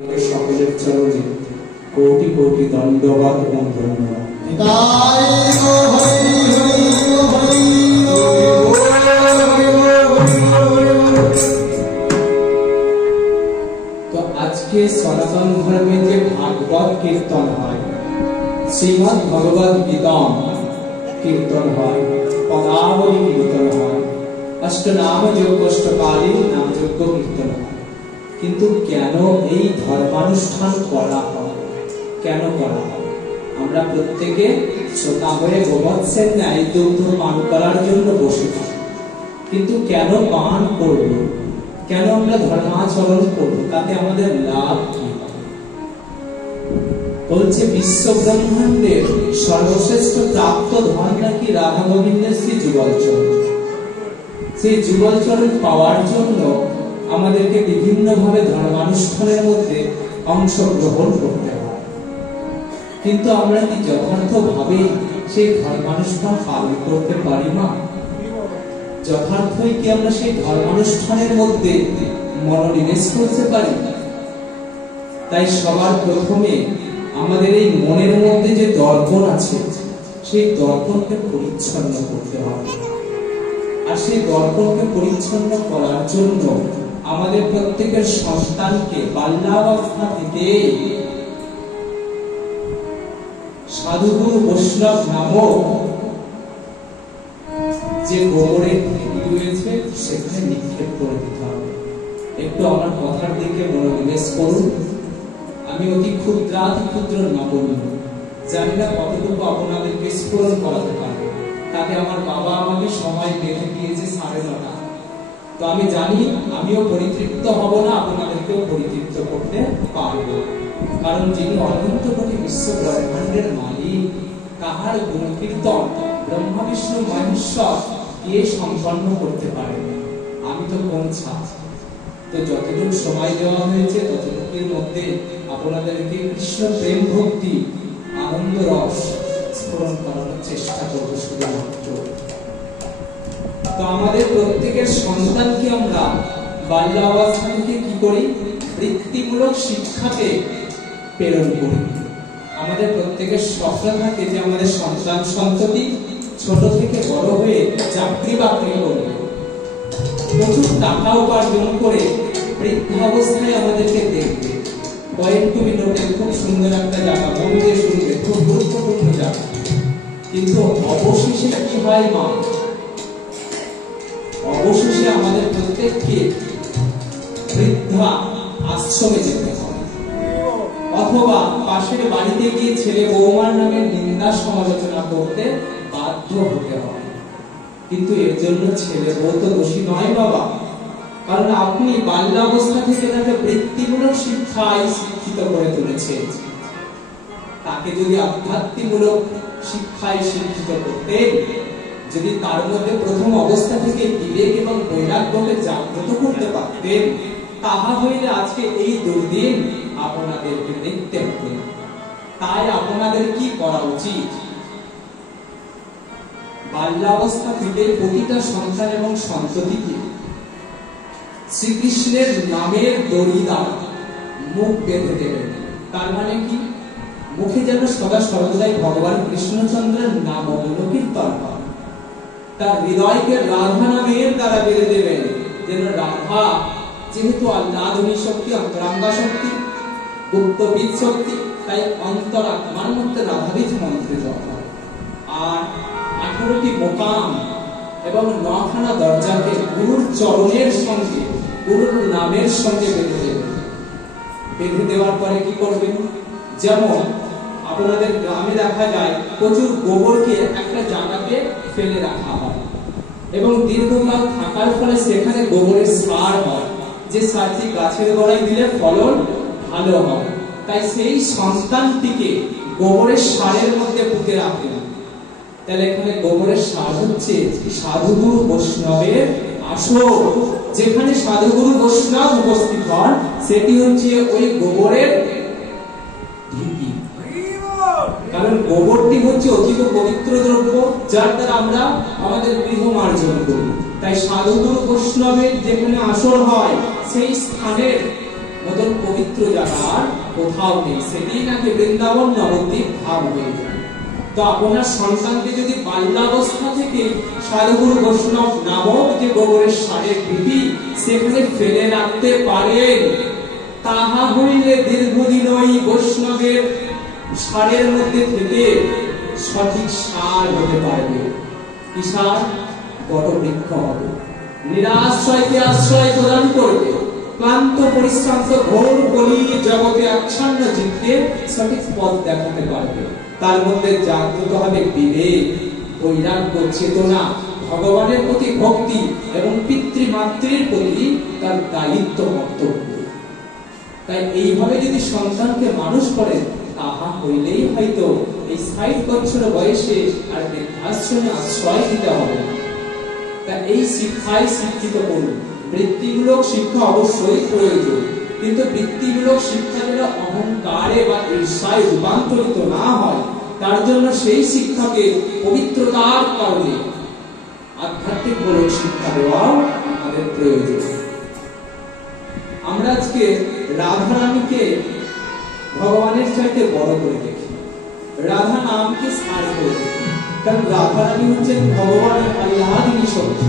সকলের চরণে কোটি কোটি দণ্ডবাদ এবং ধন্যবাদ। তো আজকে সনাতন ধর্মে যে ভাগবত কীর্তন হয়, শ্রীমদ্ ভগবদ গীতা কীর্তন হয়, পদাবলী কীর্তন হয়, অষ্টনাম যজ্ঞ অষ্টকালীন নাম যজ্ঞ কীর্তন হয়, কিন্তু কেন এই ধর্মানুষ্ঠান করা হয়, কেন করা হয়? আমরা প্রত্যেকে শ্রোতা হয়ে গোবৎসের ন্যায় দুগ্ধ পান করার জন্য বসে থাকি, কিন্তু কেন পান করব, কেন আমরা ধর্মাচরণ করব, তাতে আমাদের লাভ কি? বলছে বিশ্ব ব্রহ্মাণ্ডের সর্বশ্রেষ্ঠ প্রাপ্ত ধন নাকি রাধা গোবিন্দের শ্রী যুগলচরণ। সেই যুগলচরণ পাওয়ার জন্য আমাদেরকে বিভিন্ন ভাবে ধর্মানুষ্ঠানের মধ্যে অংশগ্রহণ করতে হয়, কিন্তু আমরা কি যথার্থ ভাবে সেই ধর্মানুষ্ঠান পালন করতে পারি না? যথার্থই কি আমরা সেই ধর্মানুষ্ঠানের মধ্যে মনোনিবেশ করতে পারি? তাই সবার প্রথমে আমাদের এই মনের মধ্যে যে দর্পণ আছে, সেই দর্পণকে পরিচ্ছন্ন করতে হবে। আর সেই দর্পণকে পরিচ্ছন্ন করার জন্য আমাদের প্রত্যেকের সন্তানকে বাল্যাবস্থা থেকে সাধুগুরু বৈষ্ণব নামক যে গোবরের ঢেঁকি রয়েছে সেখানে নিক্ষেপ করে দিতে হবে। একটু আমার কথার দিকে মনোনিবেশ করুন। আমি অতি ক্ষুদ্রাতি ক্ষুদ্র নগণ্য, জানি না কতটুকু আপনাদেরকে স্মরণ করাতে পারবো। তাতে আমার বাবা আমাকে সময় বেঁধে দিয়েছে 9:30। তো আমি জানি আমিও পরিতৃপ্ত হব না, আপনাদেরকেও পরিতৃপ্ত করতে পারবো, কারণ যিনি অনন্ত কোটি বিশ্ব ব্রহ্মাণ্ডের মালিক, তাহার গুণকীর্তন ব্রহ্মা বিষ্ণু মহেশ্বর কে সম্পন্ন করতে পারে? আমি তো কোন ছাত্র। তো যতটুকু সময় দেওয়া হয়েছে ততটুকুর মধ্যে আপনাদেরকে কৃষ্ণ প্রেম ভক্তি আনন্দ রস স্ফুরণ করানোর চেষ্টা করবো শুধুমাত্র। তো আমাদের প্রত্যেকের সন্তানকে আমরা বাল্য অবস্থা থেকে কি করি? বৃত্তিমূলক শিক্ষাকে প্রেরণ করি। আমাদের প্রত্যেকের স্বপ্ন থাকে যে আমাদের সন্তান সন্ততি ছোট থেকে বড় হয়ে চাকরি বাকরি করবে, প্রচুর টাকা উপার্জন করে বৃদ্ধাবস্থায় আমাদেরকে দেখবে। কয়েকটুমি নোটের খুব সুন্দর একটা জায়গা, মন দিয়ে শুনবে, খুব গুরুত্বপূর্ণ জায়গা। কিন্তু অবশেষে কি হয় মা? অবশেষে আমাদের প্রত্যেককে বৃদ্ধা আশ্রমে যেতে হয়, অথবা পাশের বাড়িতে গিয়ে ছেলে বৌমার নামে নিন্দা সমালোচনা করতে বাধ্য হতে হয়। কিন্তু এর জন্য ছেলে বউ তো দোষী নয় বাবা, কারণ আপনি বাল্যাবস্থা থেকে তাকে বৃত্তিমূলক শিক্ষায় শিক্ষিত করে তুলেছেন। তাকে যদি আধ্যাত্মিকমূলক শিক্ষায় শিক্ষিত করতেন, যদি তার মধ্যে প্রথম অবস্থা থেকে বিবেক এবং বৈরাগ্যকে জাগ্রত করতে পারতেন, তাহা হইলে আজকে এই দুর্দিন আপনাদেরকে দেখতে হতেন। তাই আপনাদের কি করা উচিত? বাল্যাবস্থা থেকে প্রতিটা সন্তান এবং সন্ততিকে শ্রীকৃষ্ণের নামের দড়ি দ্বারা মুখ বেঁধে দেবেন। তার মানে কি? মুখে যেন সদা সর্বদাই ভগবান কৃষ্ণচন্দ্রের নাম কীর্তন হয়। তার হৃদয়কে রাধা নামের দ্বারা বেঁধে দেবেন, যেন রাধা যেহেতু আহ্লাদনী শক্তি, অন্তরাঙ্গা শক্তি, গুপ্তবীজ শক্তি, তাই অন্তরাত্মার মধ্যে রাধাবীজ মন্ত্রে জপ হয়। আর 18টি মোকাম এবং 9খানা দরজাকে গুরুর চরণের সঙ্গে, গুরুর নামের সঙ্গে বেঁধে দেবেন। বেঁধে দেওয়ার পরে কি করবেন? যেমন আপনাদের গ্রামে দেখা যায় প্রচুর গোবরকে একটা জায়গাতে ফেলে রাখা হয় এবং দীর্ঘকাল থাকার ফলে সেখানে গোবরের সার হয়, যে সারটি গাছের গোড়ায় দিলে ফলন ভালো হয়। তাই সেই সন্তানটিকে গোবরের সারের মধ্যে পুঁতে রাখেন। তাহলে এখানে গোবরের সার হচ্ছে সাধুগুরু বৈষ্ণবের আসন। যেখানে সাধুগুরু বৈষ্ণব উপস্থিত হন সেটি হচ্ছে ওই গোবরের ঢিপি। কারণ গোবরটি হচ্ছে অতীব পবিত্র দ্রব্য, যার দ্বারা আমরা আমাদের গৃহ মার্জন করি। তাই সাধুগুরু বৈষ্ণবের যেখানে আসর হয় সেই স্থানের মতন পবিত্র জায়গার কোথাও নেই, সেটি নাকি বৃন্দাবন নবদ্বীপ ধাম হয়ে যায়। তো আপনার সন্তানকে যদি বাল্যাবস্থা থেকে সাধুগুরু বৈষ্ণব নামক যে গোবরের সারের বিধি সেখানে ফেলে রাখতে পারেন, তাহা হইলে দীর্ঘদিন ওই বৈষ্ণবের সারের মধ্যে থেকে সঠিক সার হতে পারবে। কি সার? বটবৃক্ষ হবে। নিরাশ্রয়কে আশ্রয় প্রদান করবে। ক্লান্ত পরিশ্রান্ত ঘোর কলি জগতে আচ্ছন্ন জীবকে সঠিক পথ দেখাতে পারবে। তার মধ্যে জাগ্রত হবে বিবেক, বৈরাগ্য, চেতনা, ভগবানের প্রতি ভক্তি এবং পিতৃমাতৃর প্রতি তার দায়িত্ব কর্তব্য। তাই এইভাবে যদি সন্তানকে মানুষ করেন, তাহা হইলেই হয়তো এই ৬০ বছর বয়সে আর বৃদ্ধাশ্রমে আশ্রয় দিতে হবে না। তা এই শিক্ষায় শিক্ষিত করুন। বৃত্তিমূলক শিক্ষা অবশ্যই প্রয়োজন, কিন্তু বৃত্তিমূলক শিক্ষা যেন অহংকারে বা ঈর্ষায় রূপান্তরিত না হয়, তার জন্য সেই শিক্ষাকে পবিত্রতার কারণে আধ্যাত্মিক মূলক শিক্ষা দেওয়া আমাদের প্রয়োজন। আমরা আজকে রাধারানীকে ভগবানের চাইতে বড় করে দেখি, রাধা নামকে সার করে দেখি, কারণ রাধারানী হচ্ছেন ভগবানের আহ্লাদিনী শক্তি।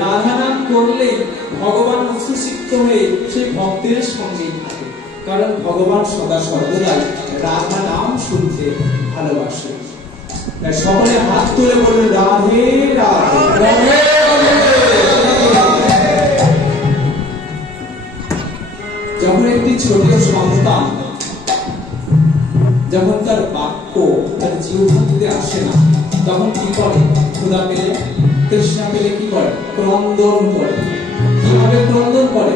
রাধা নাম করলেই ভগবান উচ্ছ্বসিত হয়ে সেই ভক্তের সঙ্গেই থাকে, কারণ ভগবান সদা সর্বদাই রাধা নাম শুনতে ভালোবাসে। তাই সকলে হাত তুলে বলুন রাধে রাধে। যখন একটি ছোট সন্তান যখন তার বাক্য তার জিহ্বাতে আসে না, তখন কি করে? ক্ষুধা পেলে, তৃষ্ণা পেলে কি করে? ক্রন্দন করে। কিভাবে ক্রন্দন করে?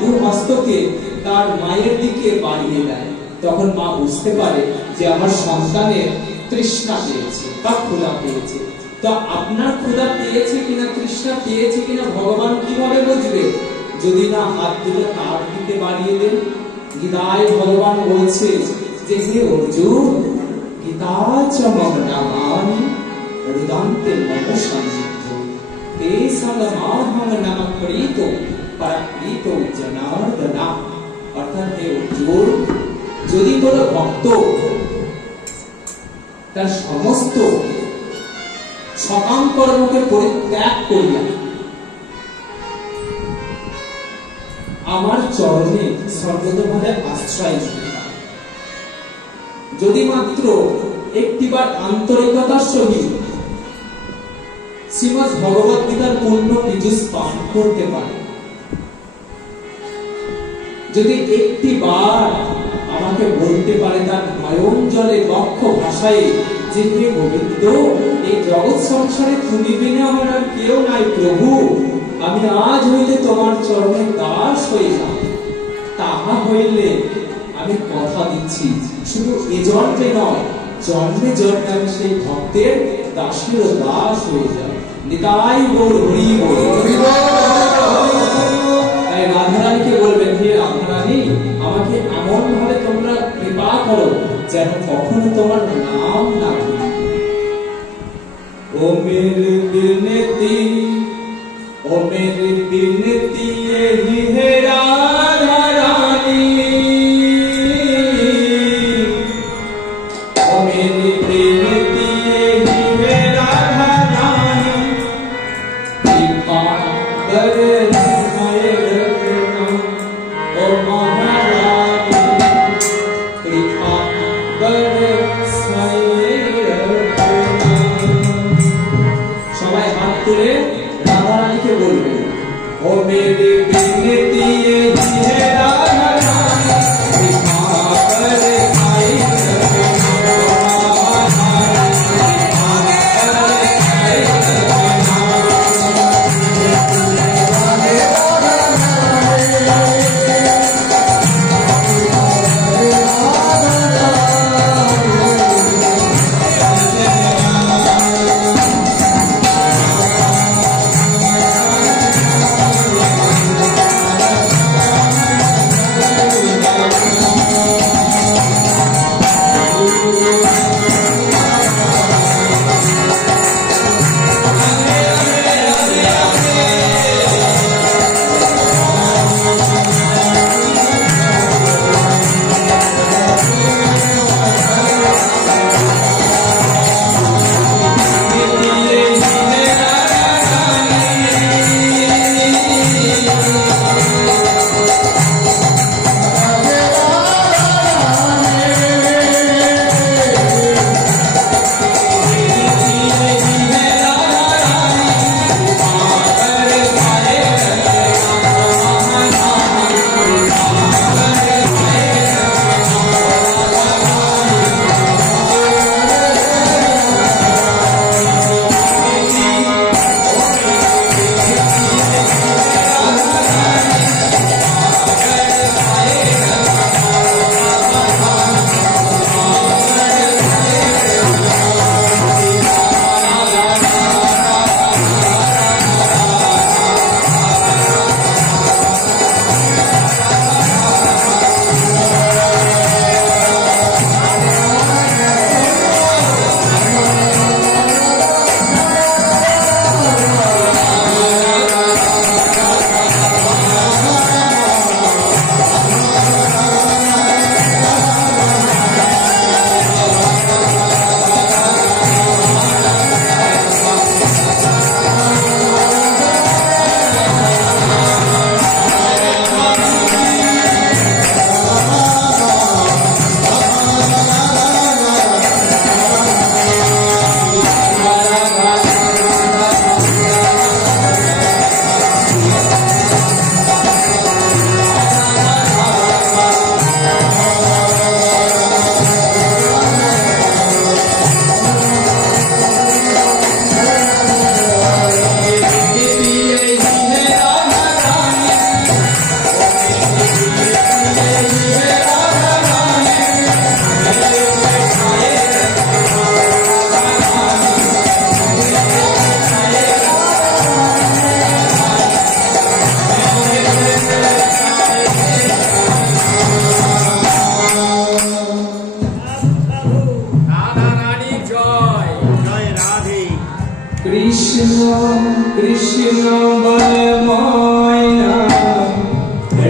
দু হস্তকে তার মায়ের দিকে বাড়িয়ে দেয়। তখন মা বুঝতে পারে যে আমার সন্তানের তৃষ্ণা পেয়েছে বা ক্ষুধা পেয়েছে। তো আপনার ক্ষুধা পেয়েছে কিনা, তৃষ্ণা পেয়েছে কিনা ভগবান কিভাবে বুঝবে? যদি না হাত দুটো তার দিকে বাড়িয়ে দেন। গীতায় ভগবান বলছে যে হে অর্জুন, গীতা চ মম নামানি হৃদান্তে মম সঞ্চিত তে সঙ্গমাহং নাম প্রীতো পরপ্রীতো জনার্দনা। অর্থাৎ হে অর্জুন, যদি তোর ভক্ত তার সমস্ত সকাম কর্মকে পরিত্যাগ করিয়া আমার চরণে সর্বতভাবে আশ্রয় নিতে পারে, যদি মাত্র একটিবার আন্তরিকতার সহিত শ্রীমদ্ ভগবত গীতার পূর্ণ বীজ পান করতে পারে, যদি একটিবার আমাকে বলতে পারে তার নয়ন জলে দক্ষ ভাষায় যে হে গোবিন্দ, এই জগৎ সংসারে তুমি বিনা আমার আর কেউ নাই প্রভু, আমি আজ হইলে তোমার চরণে দাস হয়ে যাব, তাহা হইলে আমি কথা দিচ্ছি শুধু এ জন্মে নয়, জন্মে জন্মে আমি সেই ভক্তের দাসের দাস হয়ে যাব। নিতাই গৌর হরি বল। তাই রাধারানীকে বলবেন, হে রাধারানী, আমাকে এমন ভাবে তোমরা কৃপা করো যেন কখনো তোমার নাম না ভুলি। ও মেরে বিনতি, ओ मेरी बिनती यही है राधा रानी, ओ मेरी बिनती यही है राधा रानी, कृपा बरसाए रखना ओ महारानी, कृपा बरसाए रखना। सबाई हाथ तुले राधारानी के बोलबे, ओ मेरी बिनती यही है কৃষ্ণ বলে ময়না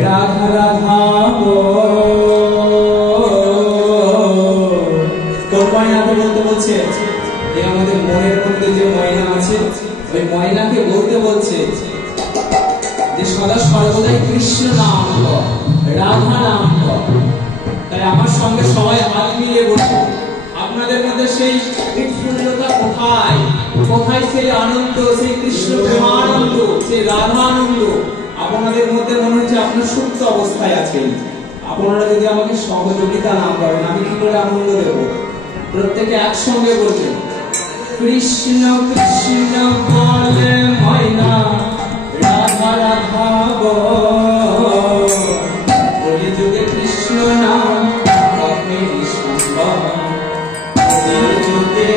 রাধা রাধা গো। কোন ময়নাকে বলতে বলছে? এই আমাদের মনের মধ্যে যে ময়না আছে, ওই ময়নাকে বলতে বলছে যে সদা সর্বদাই কৃষ্ণ নাম কর, রাধা নাম কর। তাই আমার সঙ্গে সবাই হাত মিলিয়ে বলবো, আপনাদের মধ্যে সেই উৎফুল্লতা কোথায়? কোথায় সেই আনন্দ, সেই কৃষ্ণ প্রেমানন্দ, সেই রাধানন্দ? আপনাদের মধ্যে মনে হচ্ছে আপনার সুপ্ত অবস্থায় আছেন। আপনারা যদি আমাকে সহযোগিতা না করেন, আমি কি করে আনন্দ দেব? প্রত্যেকে একসঙ্গে বলবেন, কৃষ্ণ কৃষ্ণ বলে ময়না রাধা রাধা গো। বলি যুগে কৃষ্ণ নাম কবে সম্ভব, যুগে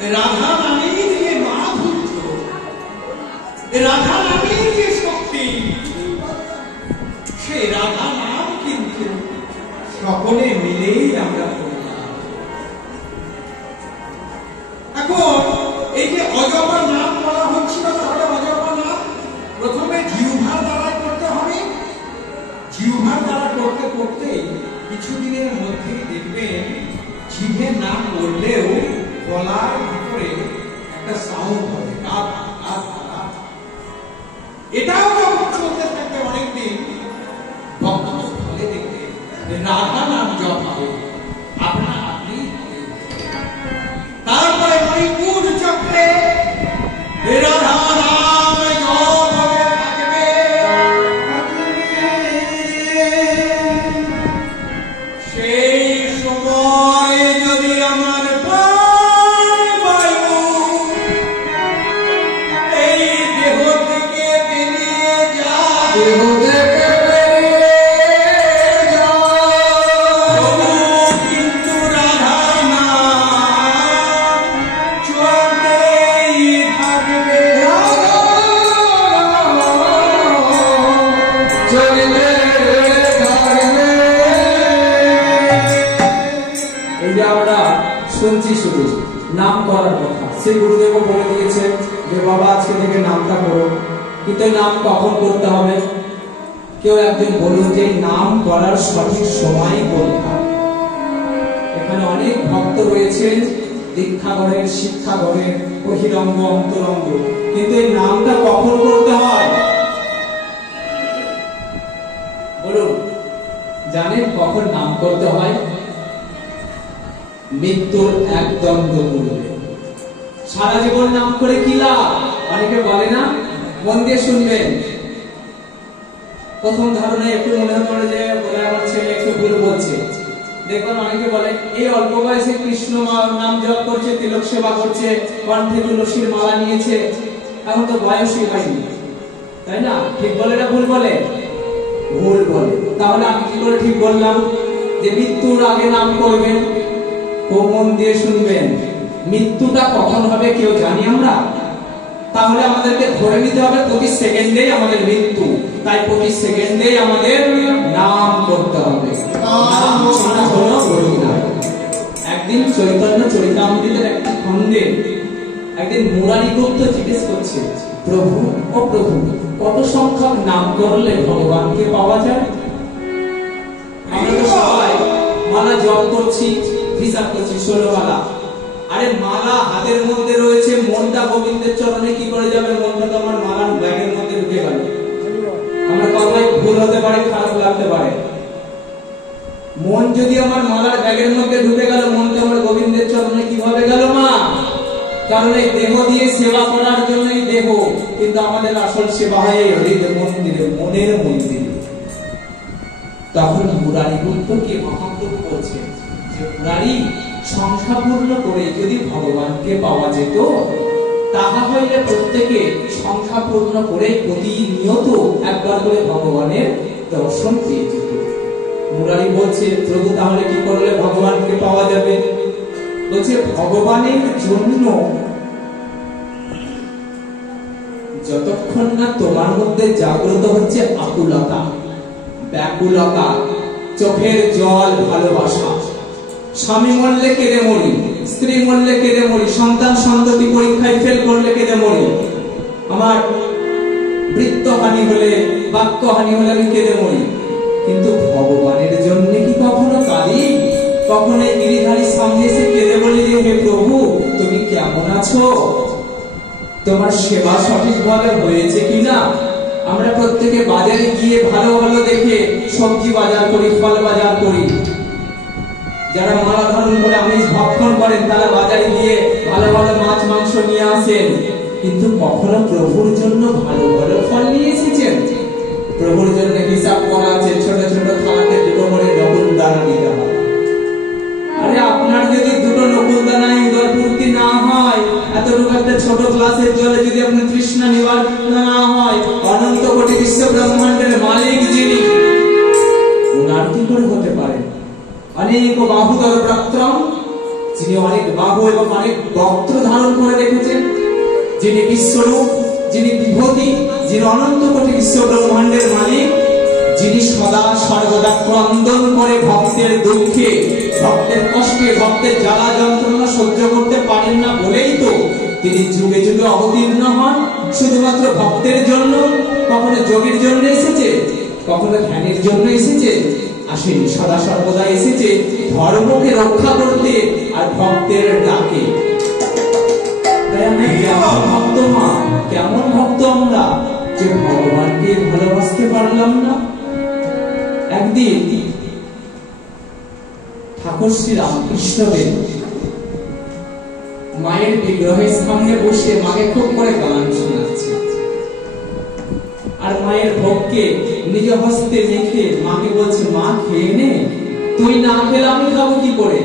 রাধা নামের যে মাধুর্য, রাধা নামের যে শক্তি, সে রাধা নাম কিন্তু সকলে মিলেই আমরা করলাম। এখন এই যে অজপা নাম বলা হচ্ছিল, তাহলে অজপা নাম প্রথমে জিহ্বার দ্বারা করতে হবে। জিহ্বার দ্বারা করতে করতে কিছুদিনের মধ্যেই দেখবেন জিভে না করলেও গলার ভিতরে একটা সাউন্ড হবে, এটাও যখন চলতে থাকবে অনেকদিন, ভক্তস্থলে দেখবে রাধা নাম জপ হবে আপনা আপনি। তারপরে মণিপুর চক্রে রাধা নাম জপ হবে থাকবে। সেই সময় যদি আমার এই দেহ থেকে বেরিয়ে যায়, কিন্তু রাধা নাম চলতেই থাকবে। এই যে আমরা শুনছি শুধু নাম করার কথা, সেই গুরুদেব বলে দিয়েছে যে বাবা আজকে থেকে নামটা করো, কিন্তু এই নাম কখন করতে হবে? কেউ একজন বলুন যে নাম করার সঠিক সময় কোনটা? এখানে অনেক ভক্ত রয়েছেন, দীক্ষাগণের, শিক্ষাগণের, বহিরঙ্গ অন্তরঙ্গ, কিন্তু এই নামটা কখন করতে হয় বলুন? জানেন কখন নাম করতে হয়? মৃত্যুর একদম পূর্বে। সারা জীবন নাম করে কি লাভ? অনেকে বলে না, মন দিয়ে শুনবেন। প্রথম ধারণা একটু মনে হতে যে বলে আমার ছেলে একটু ভুল বলছে। দেখবেন অনেকে বলে এই অল্প বয়সে কৃষ্ণ নাম জপ করছে, তিলক সেবা করছে, কণ্ঠে তুলসীর মালা নিয়েছে, এখন তো বয়সই হয়নি, তাই না? ঠিক বলে না ভুল বলে? ভুল বলে। তাহলে আমি কি করে ঠিক বললাম যে মৃত্যুর আগে নাম করবেন? খুব মন দিয়ে শুনবেন। মৃত্যুটা কখন হবে কেউ জানি আমরা? তাহলে আমাদেরকে ধরে নিতে হবে প্রতি সেকেন্ডেই আমাদের মৃত্যু, তাই প্রতি সেকেন্ডেই আমাদের নাম করতে হবে। নাম ছাড়া হলো গতি নাই। একদিন চৈতন্য চরিতামৃতের একটি খণ্ডে একদিন মুরারিগুপ্ত জিজ্ঞেস করছে, প্রভু ও প্রভু, কত সংখ্যক নাম করলে ভগবানকে পাওয়া যায়? আমরা তো সবাই মালা জপ করছি, হিসাব করছি 16 মালা। আরে মালা হাতের মধ্যে রয়েছে, মনটা গোবিন্দের চরণে কি করে যাবে? মনটা তো আমার মালার ব্যাগের মধ্যে ঢুকে গেল। আমরা কথায় ভুল হতে পারে, খারাপ লাগতে পারে। মন যদি আমার মালার ব্যাগের মধ্যে ঢুকে গেল, মনটা আমার গোবিন্দের চরণে কিভাবে গেল মা? কারণ এই দেহ দিয়ে সেবা করার জন্যই দেহ, কিন্তু আমাদের আসল সেবা হয় হৃদয় মন্দিরে, মনের মন্দিরে। তখন মুরারিগুপ্তকে মহাপ্রভু বলছেন যে মুরারি, সংখ্যা পূর্ণ করে যদি ভগবানকে পাওয়া যেত, তাহা হইলে প্রত্যেকে সংখ্যা পূর্ণ করে প্রতিনিয়ত একবার করে ভগবানের দর্শন পেয়ে যেত। মুরারি বলছে, প্রভু তাহলে কি করলে ভগবানকে পাওয়া যাবে? বলছে ভগবানের জন্য যতক্ষণ না তোমার মধ্যে জাগ্রত হচ্ছে আকুলতা, ব্যাকুলতা, চোখের জল, ভালোবাসা, স্বামী মরলে কেঁদে মরি, স্ত্রী মরলে কেঁদে মরি, সন্তান সন্ততি পরীক্ষায় ফেল করলে কেঁদে মরি, আমার বৃত্তহানি হলে, বাক্যহানি হলে আমি কেঁদে মরি, কিন্তু ভগবানের জন্য কি কখনো কাঁদি? কখনো এই গিরিধারীর সামনে এসে কেঁদে বলি যে হে প্রভু তুমি কেমন আছো, তোমার সেবা সঠিকভাবে হয়েছে কিনা? আমরা প্রত্যেকে বাজারে গিয়ে ভালো ভালো দেখে সবজি বাজার করি, ফল বাজার করি। যারা মালা ধারণ করে আমিষ ভক্ষণ করেন তারা বাজারে গিয়ে ভালো ভালো মাছ মাংস নিয়ে আসেন, কিন্তু কখনো প্রভুর জন্য ভালো ভালো ফল নিয়ে এসেছেন? প্রভুর জন্য হিসাব করা আছে, ছোট ছোট থালাতে দুটো করে নকুল দানা দিতে হয়। আরে আপনার যদি দুটো নকুল দানায় উদরপূর্তি না হয়, এতটুকু একটা ছোট গ্লাসের জলে যদি আপনার তৃষ্ণা নিবারণ না হয়, অনন্ত কোটি বিশ্ব ব্রহ্মাণ্ডের মালিক যিনি, ওনার কি করে হতে পারে? অনেক বাহুদর প্রাক্তম যিনি অনেক বাহু এবং অনেক বক্ত্র ধারণ করে রেখেছেন, যিনি বিশ্বরূপ, যিনি বিভূতি, যিনি অনন্ত কোটি বিশ্ব ব্রহ্মাণ্ডের মালিক, যিনি সদা সর্বদা ক্রন্দন করে ভক্তের দুঃখে, ভক্তের কষ্টে, ভক্তের জ্বালা যন্ত্রণা সহ্য করতে পারেন না বলেই তো তিনি যুগে যুগে অবতীর্ণ হন শুধুমাত্র ভক্তের জন্য। কখনো যোগের জন্য এসেছে, কখনো ধ্যানের জন্য এসেছে, আসেনি, সদা সর্বদা এসেছে ধর্মকে রক্ষা করতে আর ভক্তের ডাকে। তাই আমরা কেমন ভক্ত মা, কেমন ভক্ত আমরা যে ভগবানকে ভালোবাসতে পারলাম না। একদিন ঠাকুর শ্রী রামকৃষ্ণদেব মায়ের বিগ্রহের সামনে বসে মাকে খুব করে গান শোনাচ্ছে, আর মায়ের ভোগকে নিজ হস্তে মেখে মাকে বলছে, মা খেয়ে নে, তুই না খেলে আমি খাবো কি করে?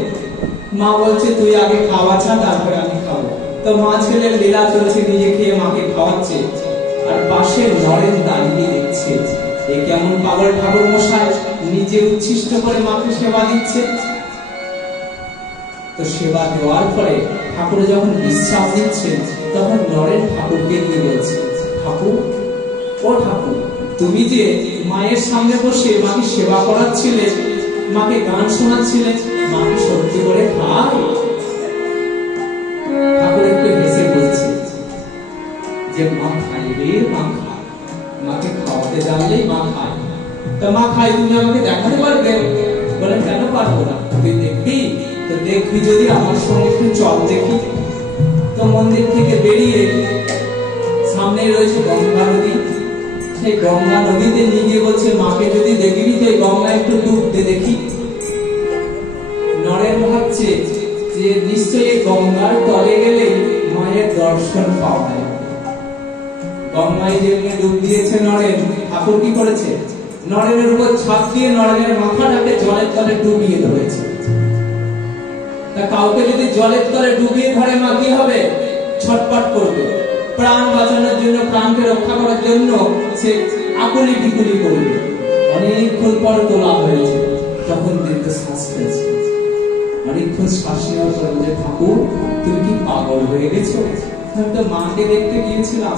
মা বলছে, তুই আগে খাওয়া ছা, তারপরে আমি খাবো। তো মা ছেলের লীলা চলছে, নিজে খেয়ে মাকে খাওয়াচ্ছে, আর পাশে নরেন দাঁড়িয়ে দেখছে এ কেমন পাগল ঠাকুর মশাই, নিজে উচ্ছিষ্ট করে মাকে সেবা দিচ্ছে। তো সেবা দেওয়ার পরে ঠাকুর যখন বিশ্রাম দিচ্ছেন, তখন নরেন ঠাকুরকে গিয়ে বলছে, ঠাকুর, ও ঠাকুর, তুমি যে মায়ের সামনে বসে মাকে সেবা করাচ্ছিলে, মাকে গান শোনাচ্ছিলে, মাকে সত্যি করে খায়? ঠাকুর একটু হেসে বলছে যে মা খাই রে, মা খায়, মাকে খাওয়াতে জানলেই মা খায়। তা মা খায়, তুমি আমাকে দেখাতে পারবে? বলে, কেন পারবো না, তুই দেখবি? তো দেখবি যদি, আমার সঙ্গে একটু চল দেখি। তো মন্দির থেকে বেরিয়ে সামনে রয়েছে গঙ্গা নদী, সেই গঙ্গা নদীতে নিয়ে গিয়ে বলছে, মাকে যদি দেখবি তো এই গঙ্গা একটু ডুবতে দেখি। নরেন ভাবছে যে নিশ্চয়ই গঙ্গার তলে গেলে মায়ের দর্শন পাওয়া যায়। গঙ্গায় যেমনি ডুব দিয়েছে নরেন, ঠাকুর কি করেছে? নরেনের উপর ছাপ দিয়ে নরেনের মাথাটাকে জলের তলে ডুবিয়ে ধরেছে। তা কাউকে যদি জলের তলে ডুবিয়ে ধরে, মা কি হবে? ছটপট করবে, প্রাণ বাঁচানোর জন্য, প্রাণকে রক্ষা করার জন্য সে আকুলি বিকুলি করবে। অনেকক্ষণ পর তোলা হয়েছে, তখন দীর্ঘ শ্বাস ফেলছে। অনেকক্ষণ শ্বাস নেওয়ার পর বলে, ঠাকুর, তুমি কি পাগল হয়ে গেছো? আমি তো মাকে দেখতে গিয়েছিলাম,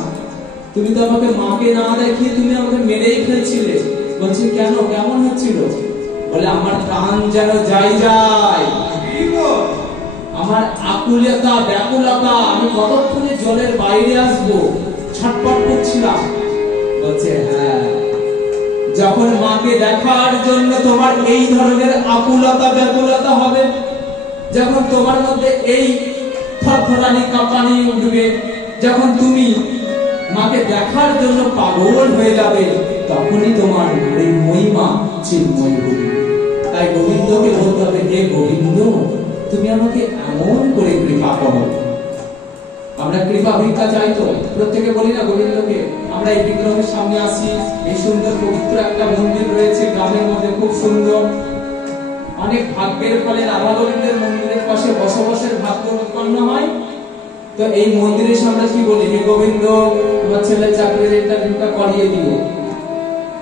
তুমি তো আমাকে মাকে না দেখিয়ে তুমি আমাকে মেরেই ফেলছিলে। বলছে, কেন, কেমন হচ্ছিল? বলে, আমার প্রাণ যেন যাই যায়, আমার আকুলতা, ব্যাকুলতা, আমি কতক্ষণে জলের বাইরে আসবো, ছটপট করছিলাম। বলছে, হ্যাঁ, যখন মাকে দেখার জন্য তোমার এই ধরনের আকুলতা, ব্যাকুলতা হবে, যখন তোমার মধ্যে এই থরথরানি, কাঁপানি উঠবে, যখন তুমি মাকে দেখার জন্য পাগল হয়ে যাবে, তখনই তোমার এই মহিমা চিন্ময় হবে। তাই গোবিন্দকে বলতে হবে, হে গোবিন্দ, তুমি আমাকে এমন করে কৃপা করো। আমরা কৃপা ভিক্ষা চাই তো প্রত্যেকে বলি না গোবিন্দকে। আমরা এই বিগ্রহের সামনে আসি, এই সুন্দর পবিত্র একটা মন্দির রয়েছে গ্রামের মধ্যে, খুব সুন্দর। অনেক ভাগ্যের ফলে রাধা গোবিন্দের মন্দিরের পাশে বসবাসের ভাগ্য উৎপন্ন হয়। তো এই মন্দিরের সামনে কি বলি, হে গোবিন্দ, তোমার ছেলের চাকরির ইন্টারভিউটা করিয়ে দিও,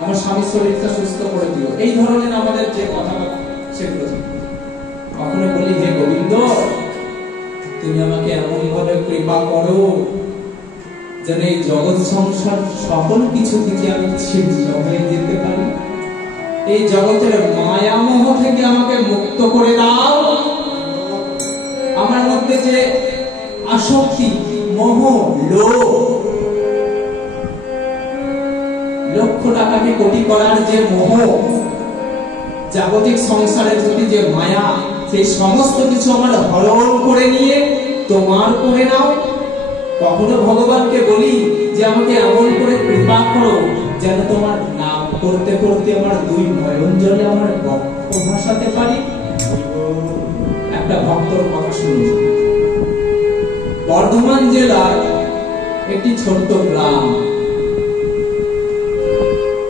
আমার স্বামীর শরীরটা সুস্থ করে দিও, এই ধরনের আমাদের যে কথা সেগুলো। কখনো বলি, হে গোবিন্দ, তুমি আমাকে এমন ভাবে কৃপা করো যেন এই জগৎ সংসার সকল কিছু থেকে আমি ছিন্ন হয়ে যেতে পারি, এই জগতের মায়ামোহ থেকে আমাকে মুক্ত করে দাও। আমার মধ্যে যে আসক্তি, মোহ, লোভ, লক্ষ টাকাকে কোটি করার যে মোহ, জাগতিক সংসারের প্রতি যে মায়া, সেই সমস্ত কিছু আমার হরণ করে নিয়ে তোমার করে নাও। কখনো ভগবানকে বলি যে আমাকে এমন করে কৃপা করো যেন তোমার নাম করতে করতে আমার দুই নয়ন জলে আমার বক্ষ ভাসাতে পারি। একটা ভক্তর কথা শুনুন। বর্ধমান জেলার একটি ছোট্ট গ্রাম,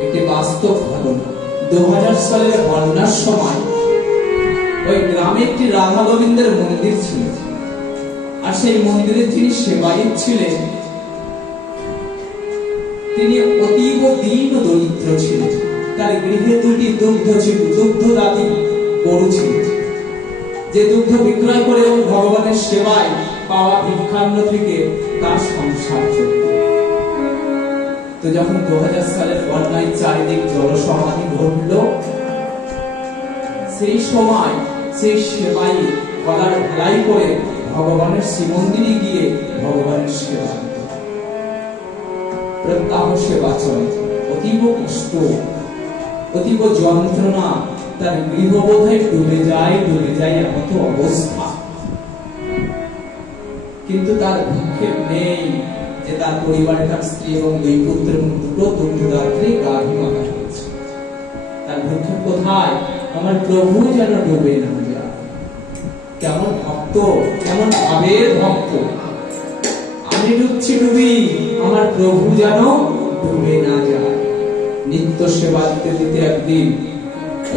একটি বাস্তব ঘটনা। 2000 সালের বন্যার সময় ওই গ্রামে একটি রাধা গোবিন্দের মন্দির ছিল, আর সেই মন্দিরে যিনি সেবায়িত ছিলেন তিনি অতীব দীন দরিদ্র ছিলেন। তার গৃহে দুটি দুগ্ধদাতি গরু ছিল, যে দুগ্ধ বিক্রয় করে এবং ভগবানের সেবায় পাওয়া ভিক্ষান্ন থেকে তার সংসার চলত। তো যখন 2000 সালের বন্যায় চারিদিক জলসমাধি ঘটল, সেই সময় সেই সেবাই গলার ঢালাই করে ভগবানের শ্রীমন্দিরে গিয়ে ভগবানের সেবা, প্রত্যাহ সেবা চলে। অতীব কষ্ট, অতীব যন্ত্রণা, তার গৃহবোধে ডুবে যায় এমত অবস্থা। কিন্তু তার ভূক্ষেপ নেই যে তার পরিবারে তার স্ত্রী এবং 2 পুত্র এবং 2 দুগ্ধদাত্রী গাভী মাতা হয়েছে। তার ভূক্ষেপ কোথায়? আমার প্রভু যেন ডুবে না যায়। কেমন ভক্ত, কেমন ভাবের ভক্ত! আমি ডুবি, আমার প্রভু যেন ডুবে না যায়। নিত্য সেবা দিতে দিতে একদিন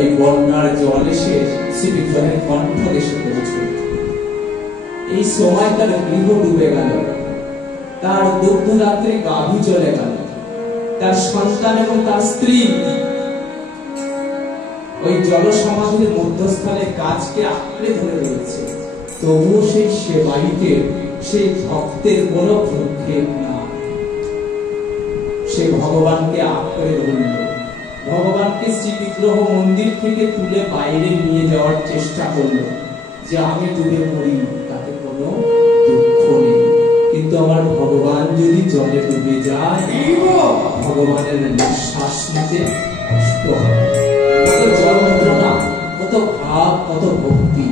এই বন্যার জল এসে শ্রীবিগ্রহের কণ্ঠ দেশে পৌঁছল। এই সময় তার গৃহ ডুবে গেল, তার দুগ্ধদাত্রী গাভী চলে গেল, তার সন্তান এবং তার স্ত্রী ওই জলসমাধির মধ্যস্থানে গাছকে আঁকড়ে ধরে রয়েছে। তবুও সেই সেবাইতে, সেই ভক্তের কোনো ভ্রুক্ষেপ না। সে ভগবানকে আঁকড়ে ধরল, ভগবানকে শ্রীবিগ্রহ মন্দির থেকে তুলে বাইরে নিয়ে যাওয়ার চেষ্টা করলো যে আমি ডুবে মরি, তাতে কোনো দুঃখ নেই, কিন্তু আমার ভগবান যদি জলে ডুবে যায়, ভগবানের নিঃশ্বাস নিতে কষ্ট হয়। কত যন্ত্রণা, কত ভাব, কত ভক্তি!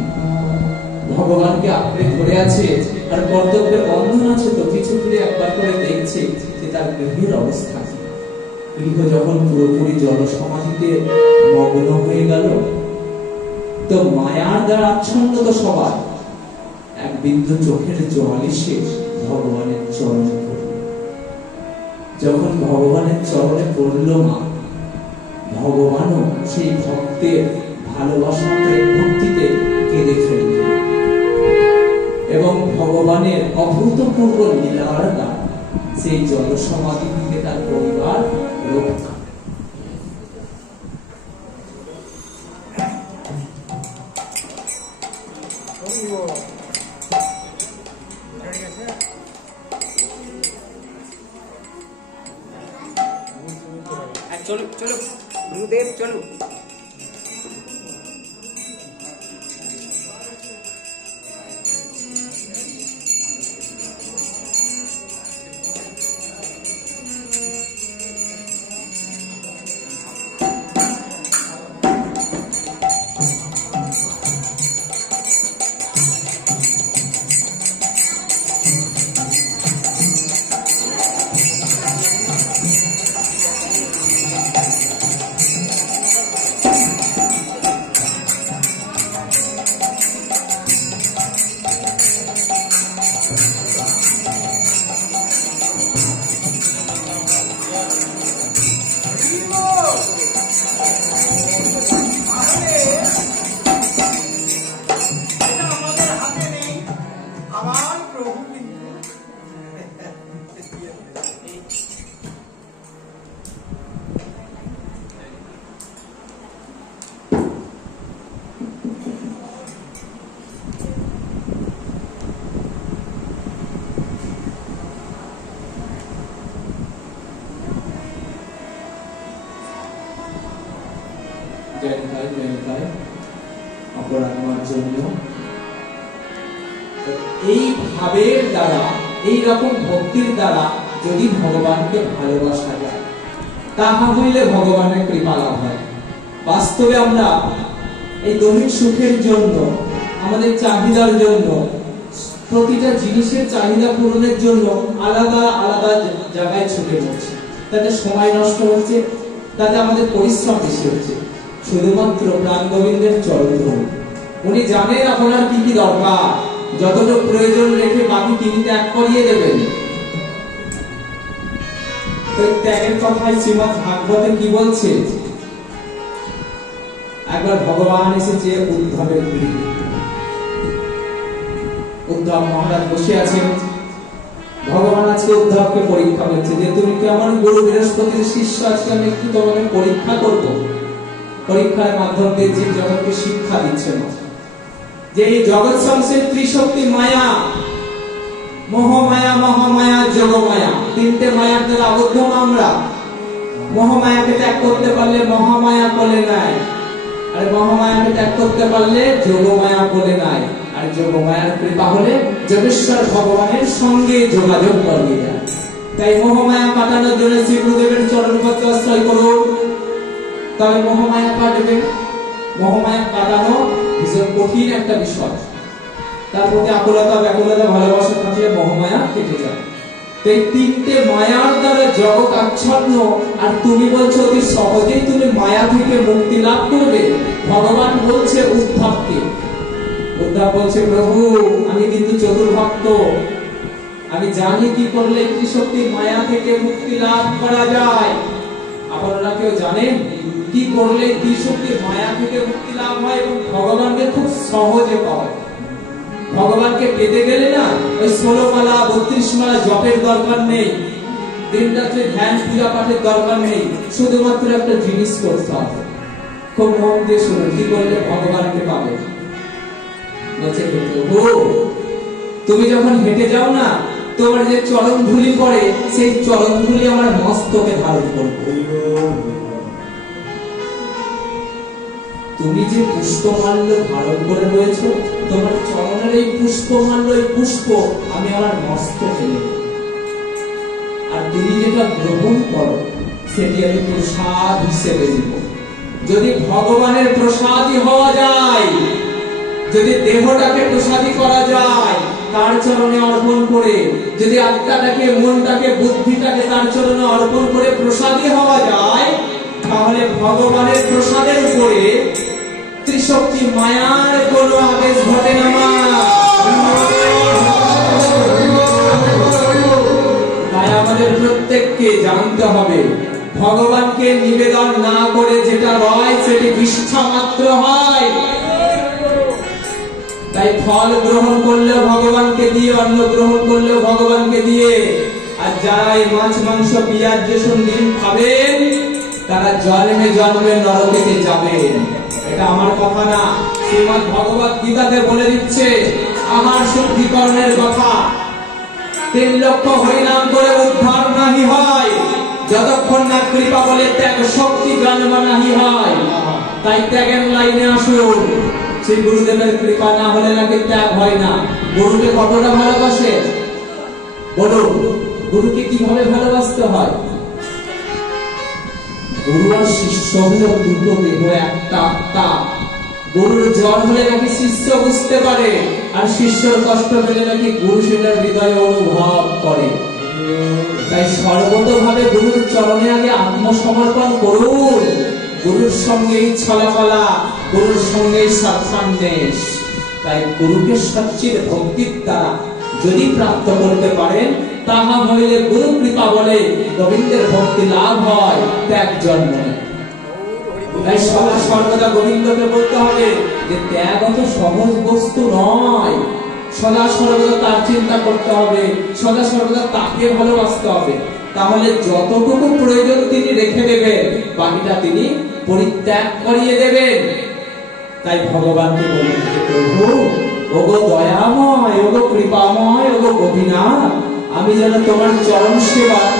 ভগবানকে আঁকড়ে ধরে আছে আর কর্তব্যের বন্ধন আছে, তো কিছু ফিরে একবার করে দেখছে যে তার গৃহের অবস্থা। গৃহ যখন পুরোপুরি জলসমাধিতে মগ্ন হয়ে গেল, তো মায়ার দ্বারা আচ্ছন্ন তো সবাই, এক বিন্দু চোখের জল এসে ভগবানের চরণে পড়ল। যখন ভগবানের চরণে পড়ল মা, ভগবানও সেই ভক্তের ভালোবাসা ভক্তিতে কেঁদে ফেললেন এবং ভগবানের অভূতপূর্ব লীলার দ্বারা সেই জলসমাধি থেকে তার পরিবার রক্ষা। চলো চলো গুরুদেব চলো। এই ভাবের দ্বারা, এই রকম ভক্তির দ্বারা যদি ভগবানকে ভালোবাসা যায়, তাহা হইলে ভগবানের কৃপা লাভ হয়। বাস্তবে আমরা এই দৈহিক সুখের জন্য, আমাদের চাহিদার জন্য, প্রতিটা জিনিসের চাহিদা পূরণের জন্য আলাদা আলাদা জায়গায় ছুটে যাচ্ছি। তাতে সময় নষ্ট হচ্ছে, তাতে আমাদের পরিশ্রম বেশি হচ্ছে। শুধুমাত্র প্রাণ গোবিন্দের চরণ ধরুন, উনি জানেন আপনার কি কি দরকার, যতটুকু প্রয়োজন রেখে বাকি তিনি ত্যাগ করিয়ে দেবেন। ত্যাগের কথাই শ্রীমদ ভাগবতে কি বলছে? একবার ভগবান এসেছে উদ্ধবের গৃহে। উদ্ধব মহারাজ বসে আছেন। ভগবান আজকে উদ্ধবকে পরীক্ষা করছে যে তুমি কি আমার গুরু বৃহস্পতির শিষ্য, আজকে আমি একটু তোমাকে পরীক্ষা করব। পরীক্ষার মাধ্যমে জীব জগৎকে শিক্ষা দিচ্ছেন যে এই জগৎ সংসারের ত্রিশক্তি মায়া, মোহমায়া, মহামায়া, যোগমায়া, তিনটে মায়ার দ্বারা আবদ্ধ আমরা। মোহমায়াকে ত্যাগ করতে পারলে মহামায়া বলে নাই, আর মহামায়াকে ত্যাগ করতে পারলে যোগমায়া বলে নাই, আর যোগমায়ার কৃপা হলে যোগেশ্বর ভগবানের সঙ্গে যোগাযোগ করিয়ে যায়। তাই মোহমায়া কাটানোর জন্য শ্রী গুরুদেবের চরণ পদ্মে আশ্রয় করুন, তবে মোহমায়া কাটবে। মোহমায়া কাটানো ভীষণ কঠিন একটা বিষয়, তার প্রতি আকুলতা, ব্যাকুলতা, ভালোবাসা থাকলে মোহমায়া কেটে যায়। এই তিনটে মায়ার দ্বারা জগৎ আচ্ছন্ন, আর তুমি বলছো অতি সহজেই তুমি মায়া থেকে মুক্তি লাভ করবে। ভগবান বলছে উদ্ধবকে, উদ্ধব বলছে প্রভু আমি কিন্তু চতুর্ভক্ত, আমি জানি কি করলে ত্রিশক্তি মায়া থেকে মুক্তি লাভ করা যায়। আপনারা কেউ জানেন কি করলে ত্রিশক্তি মায়া থেকে মুক্তি লাভ হয় এবং ভগবানকে খুব সহজে পাওয়া যায়? ভগবানকে পেতে গেলে না ওই 16 মালা 32 মালা জপের দরকার নেই, দিন রাত্রে ধ্যান পূজা পাঠের দরকার নেই, শুধুমাত্র একটা জিনিস করতে হবে। খুব মন দিয়ে শুনুন কি করলে ভগবানকে পাবে। বলছে প্রভু তুমি যখন হেঁটে যাও না, তোমার যে চরণ ধুলি পড়ে সেই চরণ ধুলি আমার মস্তকে ধারণ করবো। তুমি যে পুষ্পমাল্য ধারণ করে রয়েছো, তোমার চরণের এই পুষ্পমাল্য, এই পুষ্প আমি আমার মস্তকে নেব, আর তুমি যেটা গ্রহণ করো সেটি আমি প্রসাদ হিসেবে দিব। যদি ভগবানের প্রসাদী হওয়া যায়, যদি দেহটাকে প্রসাদী করা যায় তার চরণে অর্পণ করে, যদি আত্মাটাকে, মনটাকে, বুদ্ধিটাকে তার চরণে অর্পণ করে প্রসাদী হওয়া যায়, তাহলে ভগবানের প্রসাদের উপরে ত্রিশক্তি মায়ার কোনো আদেশ ঘটে না। তাই আমাদের প্রত্যেককে জানতে হবে ভগবানকে নিবেদন না করে যেটা হয় সেটি বিষ্ঠা মাত্র হয়। তাই ফল গ্রহণ করলেও ভগবানকে দিয়ে, অন্ন গ্রহণ করলেও ভগবানকে দিয়ে, আর যারা এই মাছ মাংস পেঁয়াজ রসুন ডিম খাবেন তারা জন্মে জন্মে নরকেতে যাবেন। এটা আমার কথা না, শ্রীমদ্ ভগবত গীতাতে বলে দিচ্ছে আহার শুদ্ধিকরণের কথা। 3 লক্ষ হরিনাম করে উদ্ধার নাহি হয় যতক্ষণ না কৃপা বলে ত্যাগ শক্তি জন্ম নাহি হয়। তাই ত্যাগের লাইনে আসুন। শ্রী গুরুদেবের কৃপা না হলে নাকি ত্যাগ হয় না। গুরুকে কতটা ভালোবাসে বলুন, গুরুকে কিভাবে ভালোবাসতে হয়? গুরু আর শিষ্য হলো দুটো দেহ, একটা আত্মা। গুরুর জ্বর হলে নাকি শিষ্য বুঝতে পারে, আর শিষ্যর কষ্ট পেলে নাকি গুরু সেটা হৃদয়ে অনুভব করে। তাই সর্বতভাবে গুরুর চরণে আগে আত্মসমর্পণ করুন। গুরুর সঙ্গেই ছলাকলা, গুরুর সঙ্গেই সৎসন্দেশ। তাই গুরুকে সচ্চির ভক্তির দ্বারা যদি প্রাপ্ত করতে পারেন, তাহা হইলে গুরু কৃপা বলে গোবিন্দের ভক্তি লাভ হয়, ত্যাগ জন্ম। তাই সদা সর্বদা গোবিন্দকে বলতে হবে যে ত্যাগ অত সহজ বস্তু নয়। সদা সর্বদা তার চিন্তা করতে হবে, সদা সর্বদা তাকে ভালোবাসতে হবে। তাহলে যতটুকু প্রয়োজন তিনি রেখে দেবেন, বাকিটা তিনি পরিত্যাগ করিয়ে দেবেন। তাই ভগবানকে বললেন যে প্রভু ওগো দয়াময়, ওগো কৃপাময়, ওগো গোপীনাথ, আমি যেন তোমার চরণ সেবার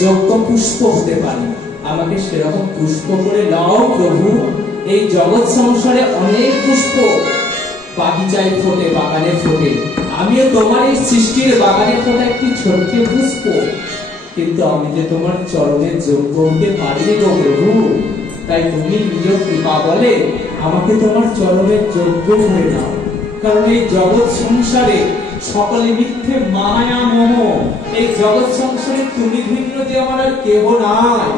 যোগ্য পুষ্প হতে পারি, আমাকে সেরকম পুষ্প করে নাও প্রভু। এই জগৎ সংসারে অনেক পুষ্প বাগিচায় ফোটে, বাগানে ফোটে, আমিও তোমার এই সৃষ্টির বাগানে ফোটা একটি ছোট্ট পুষ্প, কিন্তু আমি যে তোমার চরণের যোগ্য হতে পারিনি গো প্রভু। তাই তুমি নিজ কৃপা বলে আমাকে তোমার চরণের যোগ্য করে নাও। কারণ এই জগৎ সংসারে সকলে মিথ্যে মায়া মোহ, এই জগৎ সংসারে তুমি ভিন্ন যে আমার আর কেহ নাই।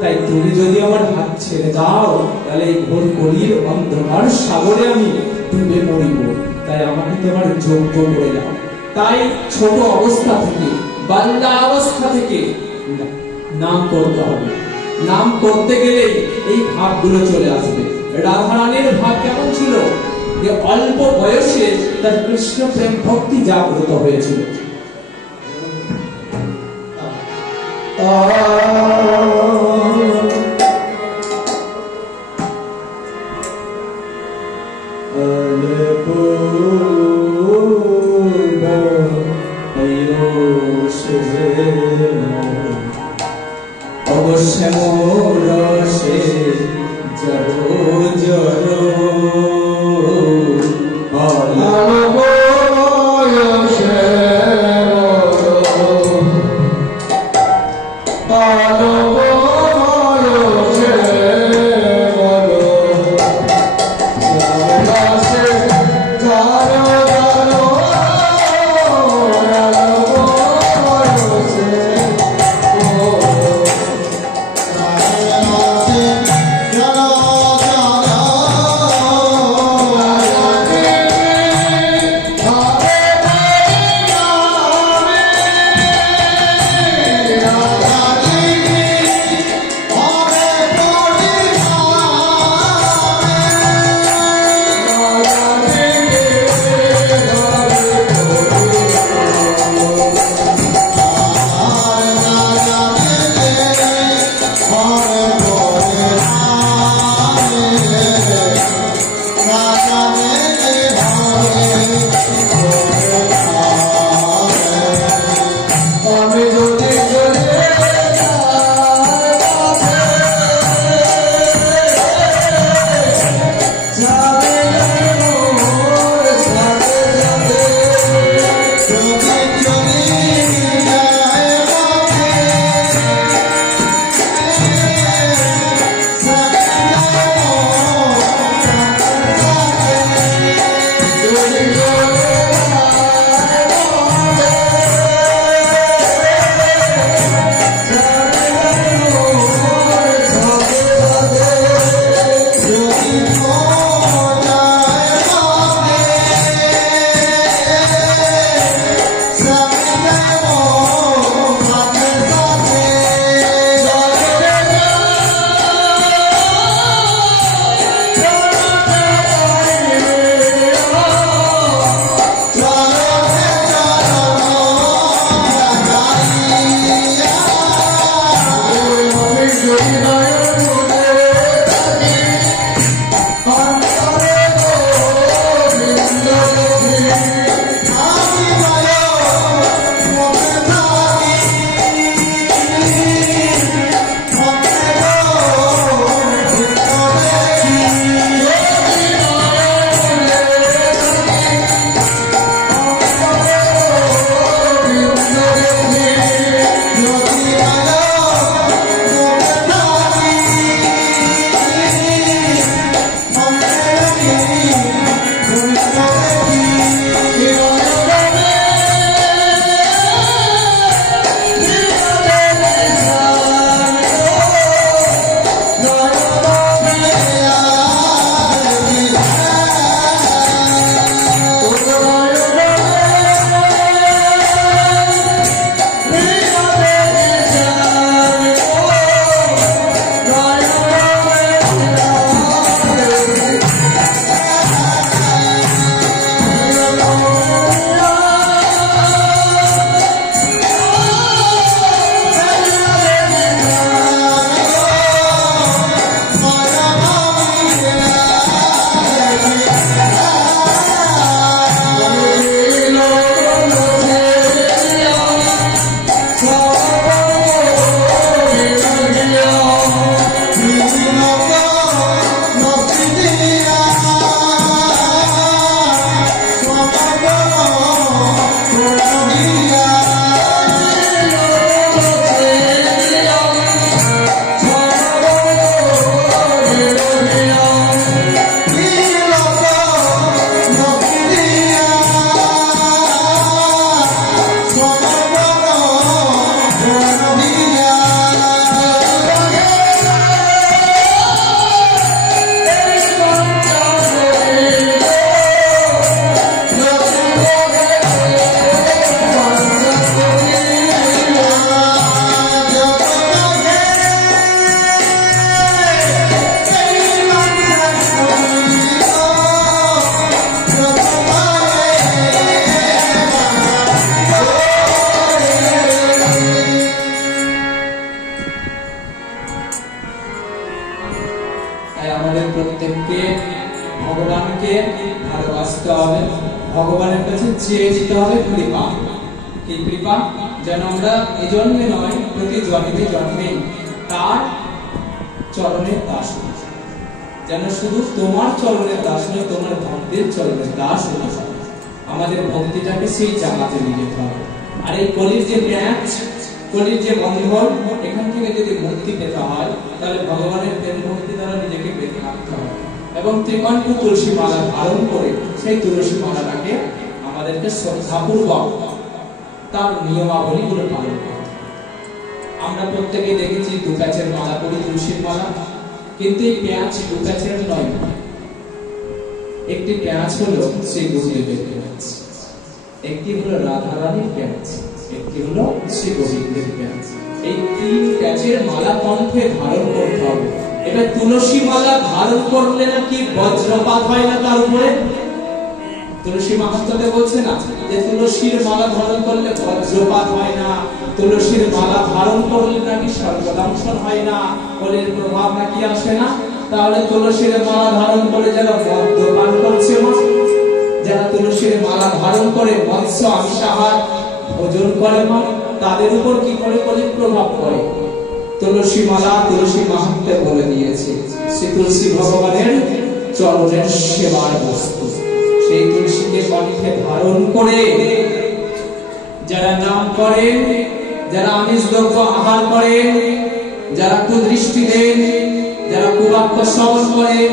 তাই তুমি যদি আমার হাত ছেড়ে দাও, তাহলে এই ঘোর কলির অন্ধকার সাগরে আমি ডুবে মরিব। তাই আমাকে তোমার যোগ্য করে দাও। তাই ছোট অবস্থা থেকে, বাল্যা অবস্থা থেকে নাম করতে হবে। নাম করতে গেলে এই ভাবগুলো চলে আসবে। রাধারানীর ভাব কেমন ছিল? যে অল্প বয়সে তার কৃষ্ণ প্রেম ভক্তি জাগ্রত হয়েছিল। অল্প কাছে চেয়ে নিতে হবে কৃপা। কি কৃপা? যেন আমরা এই জন্মে নয়, প্রতি জন্মে জন্মে তার চরণের দাস হই। যেন শুধু তোমার চরণের দাস নয়, তোমার ভক্তের চরণের দাস হতে হবে। আমাদের ভক্তিটাকে সেই জায়গাতে নিয়ে যেতে হবে। আর এই কলির যে প্যাঁচ, কলির যে বন্ধন, এখান থেকে যদি মুক্তি পেতে হয় তাহলে ভগবানের প্রেম ভক্তি দ্বারা নিজেকে বেঁধে রাখতে হবে এবং ত্রিকণ্ঠ তুলসী মালা ধারণ করে সেই তুলসী মালাটাকে আমাদেরকে শ্রদ্ধাপূর্বক তার নিয়মাবলীগুলো পালন করতে। আমরা প্রত্যেকেই দেখেছি দু প্যাচের মালা করি, তুলসীর মালা, কিন্তু এই প্যাঁচ দু প্যাচের নয়। একটি প্যাঁচ হলো শ্রী গুরুদেবের প্যাঁচ, একটি হলো রাধা রানীর প্যাঁচ, একটি হলো শ্রী গোবিন্দের প্যাঁচ। এই তিন প্যাচের মালা কণ্ঠে ধারণ করতে হবে। এবার তুলসী মালা ধারণ করলে নাকি বজ্রপাত হয় না তার উপরে? তুলসী মাহাত্ম্যতে বলছে না যে তুলসীর মালা ধারণ করলে বজ্রপাত হয় না, তুলসীর মালা ধারণ করলে নাকি স্বর্গদংশন হয় না, কলির প্রভাব নাকি আসে না। তাহলে তুলসীর মালা ধারণ করে যারা মদ্যপান করছে, যারা তুলসীর মালা ধারণ করে মৎস্য আমিষাহার ভোজন করে মা, তাদের উপর কি করে কলির প্রভাব পড়ে? তুলসী মালা তুলসী মাহাত্ম্যে বলে দিয়েছে শ্রী তুলসী ভগবানের চরণের সেবার বস্তু। সেই তুলসীকে কণ্ঠে ধারণ করে যারা নাম করেন, যারা আমিষ দ্রব্য আহার করেন, যারা কুদৃষ্টি দেন, যারা কুবাক্য শ্রবণ করেন,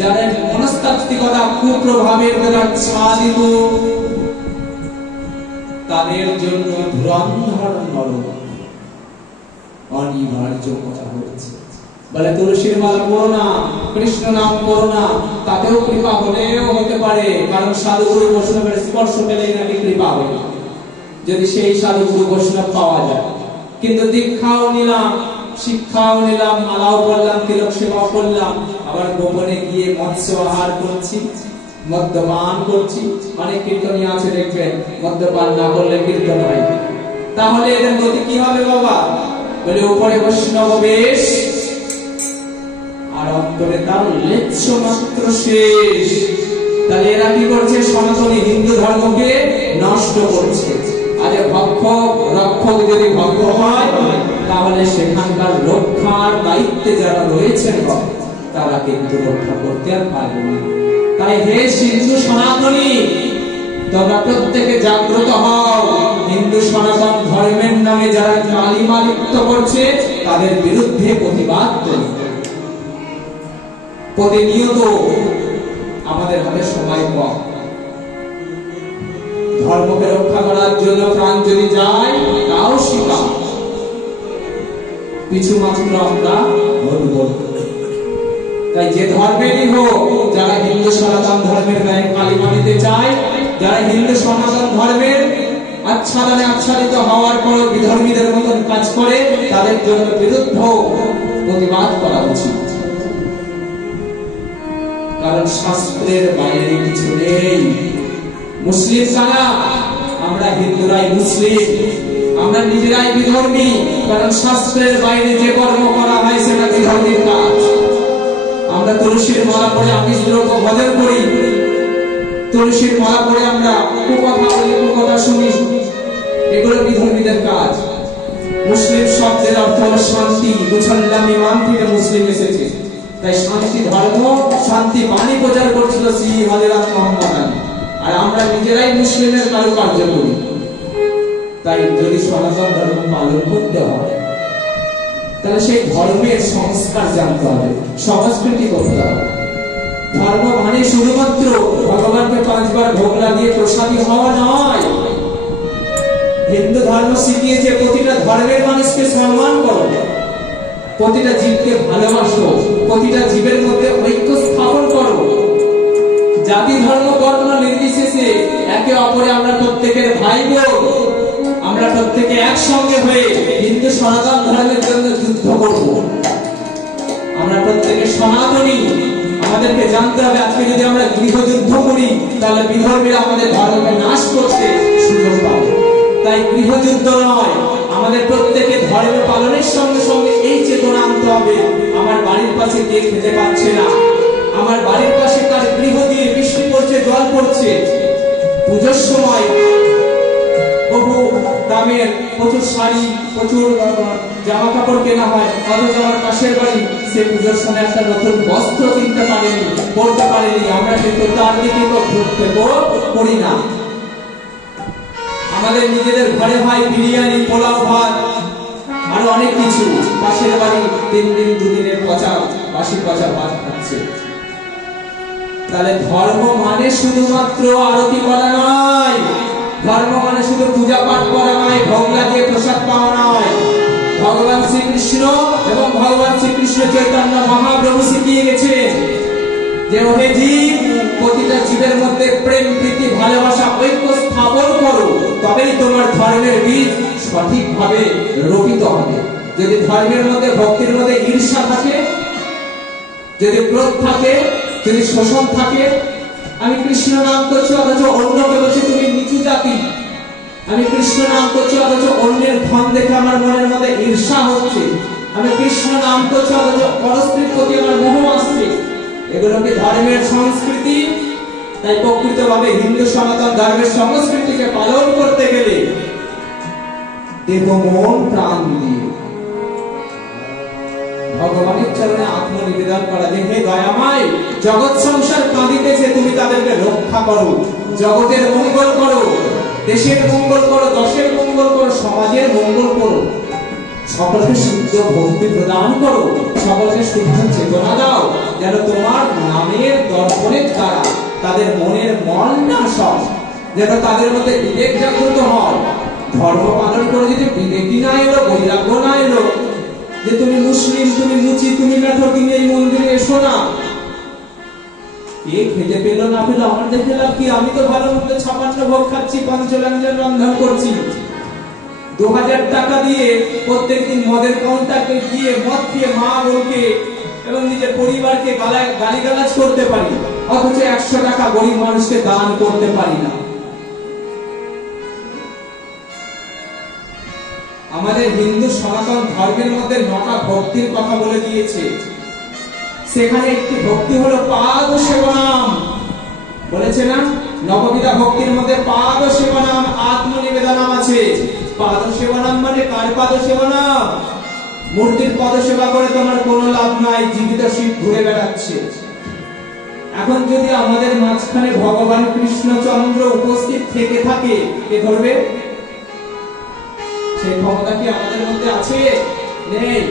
যাদের মনস্তাত্ত্বিকতা কুপ্রভাবের দ্বারা ছাদিত, তাদের জন্য ধুরন্ধর নরক অনিবার্য কথা হয়েছে। বলে তুলসীর মালা পড়ো না, কৃষ্ণ নাম করো না, তাতেও কৃপা হলেও হতে পারে, কারণ সাধুগুরু বৈষ্ণবের স্পর্শ পেলেই নাকি কৃপা হবে, যদি সেই সাধুগুরু বৈষ্ণব পাওয়া যায়। কিন্তু দীক্ষাও নিলাম, শিক্ষাও নিলাম, মালাও পড়লাম, তিলক সেবা করলাম, আবার গোপনে গিয়ে মৎস্য আহার করছি, মদ্যপান করছি। অনেক কীর্তনী আছে দেখবেন মদ্যপান না করলে কীর্তন হয়। তাহলে এদের গতি কি হবে বাবা? বলে উপরে বৈষ্ণব বেশ আর অন্তরে তার লেচ্ছ মাত্র শেষ। তাহলে এরা কি করছে? সনাতনী হিন্দু ধর্মকে নষ্ট করছে। আরে ভক্ষক রক্ষক যদি ভঙ্গ হয় তাহলে সেখানকার রক্ষার দায়িত্বে যারা রয়েছেন তারা কিন্তু রক্ষা করতে আর পারবে না। তাই হে হিন্দু সনাতনী, তোমরা প্রত্যেকে জাগ্রত হও। হিন্দু সনাতন ধর্মের নামে যারা কালিমা লিপ্ত করছে তাদের বিরুদ্ধে প্রতিবাদ করো। প্রতিনিয়ত আমাদের হাতে সময় কম, ধর্মকে রক্ষা করার জন্য প্রাণ যদি যায় তাও স্বীকার, পিছু মাত্র আমরা হরব। তাই যে ধর্মেরই হোক, যারা হিন্দু সনাতন ধর্মের গায়ে কালিমা নিতে চায়, যারা হিন্দু সনাতন ধর্মের আচ্ছাদনে আচ্ছাদিত হওয়ার পর বিধর্মীদের মতন কাজ করে, তাদের জন্য বিরুদ্ধ প্রতিবাদ করা উচিত। কারণ শাস্ত্রের বাইরে কিছু নেই। মুসলিম কারা? আমরা হিন্দুরাই মুসলিম, আমরা নিজেরাই বিধর্মী। কারণ শাস্ত্রের বাইরে যে কর্ম করা হয় সেটা বিধর্মীর কাজ। আমরা তুলসীর মালা পরে আমিষ দ্রব্য ভোজন করি, তুলসীর মালা পরে আমরা কুকথা বলি, কুকথা শুনি, এগুলো বিধর্মীদের কাজ। মুসলিম শব্দের অর্থ হলো শান্তি। মুসলমান ইমান থেকে মুসলিম এসেছে, তাই শান্তি ধর্ম, শান্তি বাণী প্রচার করছিল শ্রী হযরত মুহাম্মদ। আর আমরা নিজেরাই মুসলিমের কারুকার্য করি। তাই যদি সনাতন ধর্ম পালন করতে হয় তাহলে সেই ধর্মের সংস্কার জানতে হবে, সংস্কৃতি করতে হবে। ধর্ম মানে শুধুমাত্র ভগবানকে 5 বার ভোগ লাগিয়ে প্রসাদী হওয়া নয়। হিন্দু ধর্ম শিখিয়েছে প্রতিটা ধর্মের মানুষকে সম্মান করো, প্রতিটা জীবকে ভালোবাসো, প্রতিটা জীবের মধ্যে ঐক্য স্থাপন করো। জাতি ধর্ম বর্ণ নির্বিশেষে একে অপরে আমরা প্রত্যেকের ভাই বোন, আমরা প্রত্যেকে একসঙ্গে হয়ে হিন্দু সনাতন ধর্মের জন্য যুদ্ধ করব। আমরা প্রত্যেকে সনাতনী, আমাদেরকে জানতে হবে আজকে যদি আমরা গৃহযুদ্ধ করি তাহলে বিধর্মীরা আমাদের ধর্মকে নাশ করতে সুযোগ পাবে। তাই গৃহযুদ্ধ নয়, আমাদের প্রত্যেকে ধর্ম পালনের সঙ্গে সঙ্গে এই চেতনা আনতে হবে, আমার বাড়ির পাশে কে খেতে পাচ্ছে না, আমার বাড়ির পাশে কার গৃহ দিয়ে বৃষ্টি পড়ছে, জল পড়ছে, পুজোর সময় বহু দামের প্রচুর শাড়ি, প্রচুর জামা কাপড় কেনা হয়, অথচ আমার পাশের বাড়ি সে পুজোর সময় একটা নতুন বস্ত্র কিনতে পারেনি, পড়তে পারেনি। আমরা কিন্তু তার দিকে করি না। আমাদের নিজেদের ঘরে হয় বিরিয়ানি, পোলাও ভাত, আরো অনেক কিছু। পাশের বাড়ি 3 দিন 2 দিনের পচা বাসি পচা ভাত খাচ্ছে। তাহলে ধর্ম মানে শুধুমাত্র আরতি করা নয়, ধর্ম মানে শুধু পূজা পাঠ করা নয়, ভোগ লাগিয়ে প্রসাদ পাওয়া নয়। ভগবান শ্রীকৃষ্ণ এবং ভগবান শ্রীকৃষ্ণ চৈতন্য মহাপ্রভু শিখিয়ে গেছেন যে ওহে জীব, প্রতিটা জীবের মধ্যে প্রেম, প্রীতি, ভালোবাসা, ঐক্য স্থাপন করো, তবেই তোমার ধর্মের বীজ সঠিকভাবে রোপিত হবে। যদি ধর্মের মধ্যে, ভক্তির মধ্যে ঈর্ষা থাকে, যদি ক্রোধ থাকে, যদি শোষণ থাকে, আমি কৃষ্ণ নাম করছি অথচ অন্যকে বলছি তুমি নিচু জাতি, আমি কৃষ্ণ নাম করছি অথচ অন্যের ধন দেখে আমার মনের মধ্যে ঈর্ষা হচ্ছে, আমি কৃষ্ণ নাম করছি অথচ পরস্ত্রীর প্রতি আমার মোহ আসছে, এগুলো কি ধর্মের সংস্কৃতি? তাই প্রকৃতভাবে হিন্দু সনাতন ধর্মের সংস্কৃতিকে পালন করতে গেলে দেহ মন প্রাণ দিয়ে ভগবানের চরণে আত্মনিবেদন করা। যে হে দয়াময়, জগৎ সংসার কাঁদিতেছে, তুমি তাদেরকে রক্ষা করো, জগতের মঙ্গল করো, দেশের মঙ্গল করো, দশের মঙ্গল করো, সমাজের মঙ্গল করো, সকলকে শুদ্ধ ভক্তি প্রদান করো, সকলকে শুদ্ধ চেতনা দাও, যেন তোমার নামের দর্পণের দ্বারা তাদের মনের মল নাশ হয়, যেন তাদের মধ্যে বিবেক জাগ্রত হয়। ধর্ম পালন করে যদি বিবেকই না এলো, বৈরাগ্য না এলো, যে তুমি মুসলিম, তুমি মুচি, তুমি মেঠো, তুমি এই মন্দিরে এসো না, কে খেতে পেলো না পেলো আমার দেখে লাভ কি? আমি তো ভালো মন্দ 56 ভোগ খাচ্ছি, পঞ্চব্যঞ্জন রন্ধন করছি। 2000 টাকা দিয়ে প্রত্যেকদিন মদের কাউন্টারে গিয়ে মদ খেয়ে মা বোনকে এবং নিজের পরিবারকে গালিগালাজ করতে পারি, অথচ 100 টাকা গরিব মানুষকে দান করতে পারি না। আমাদের হিন্দু সনাতন ধর্মের মধ্যে 9টা ভক্তির কথা বলে দিয়েছে। সেখানে একটি ভক্তি হলো পাদ সেবনাম, বলেছে না? নববিধা ভক্তির মধ্যে পাদ সেবনাম, আত্মনিবেদনাম আছে। পাদ সেবনাম মানে কার পাদ সেবনাম? মূর্তির পদ সেবা করে তোমার কোনো লাভ নাই, জীবিত শিব ঘুরে বেড়াচ্ছে। এখন যদি আমাদের মাঝখানে ভগবান কৃষ্ণচন্দ্র উপস্থিত থেকে থাকে, কে ধরবে? সেই ক্ষমতা কি আমাদের মধ্যে আছে? নেই।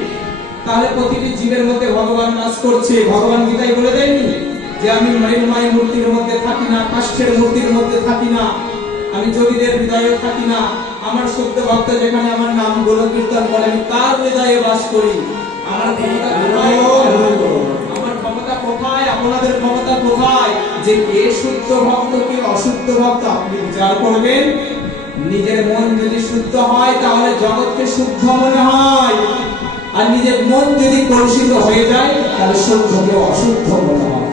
তাহলে প্রতিটি জীবের মধ্যে ভগবান বাস করছে। ভগবান গীতায় বলে দেয়নি যে আমি মৃন্ময় মূর্তির মধ্যে থাকি না, কাষ্ঠের মূর্তির মধ্যে থাকি না, আমি যোগীদের হৃদয়ে থাকি না, আমার শুদ্ধ ভক্ত যেখানে আমার নাম গুণ কীর্তন করে আমি তার হৃদয়ে বাস করি। আমার ক্ষমতা কোথায়? আমার ক্ষমতা কোথায়? আপনাদের ক্ষমতা কোথায়? যে কে শুদ্ধ ভক্ত, কে অশুদ্ধ ভক্ত আপনি বিচার করবেন। নিজের মন যদি শুদ্ধ হয় তাহলে জগৎকে শুদ্ধ মনে হয়, আর নিজের মন যদি কলুষিত হয়ে যায় তাহলে শুদ্ধকে অশুদ্ধ মনে হয়।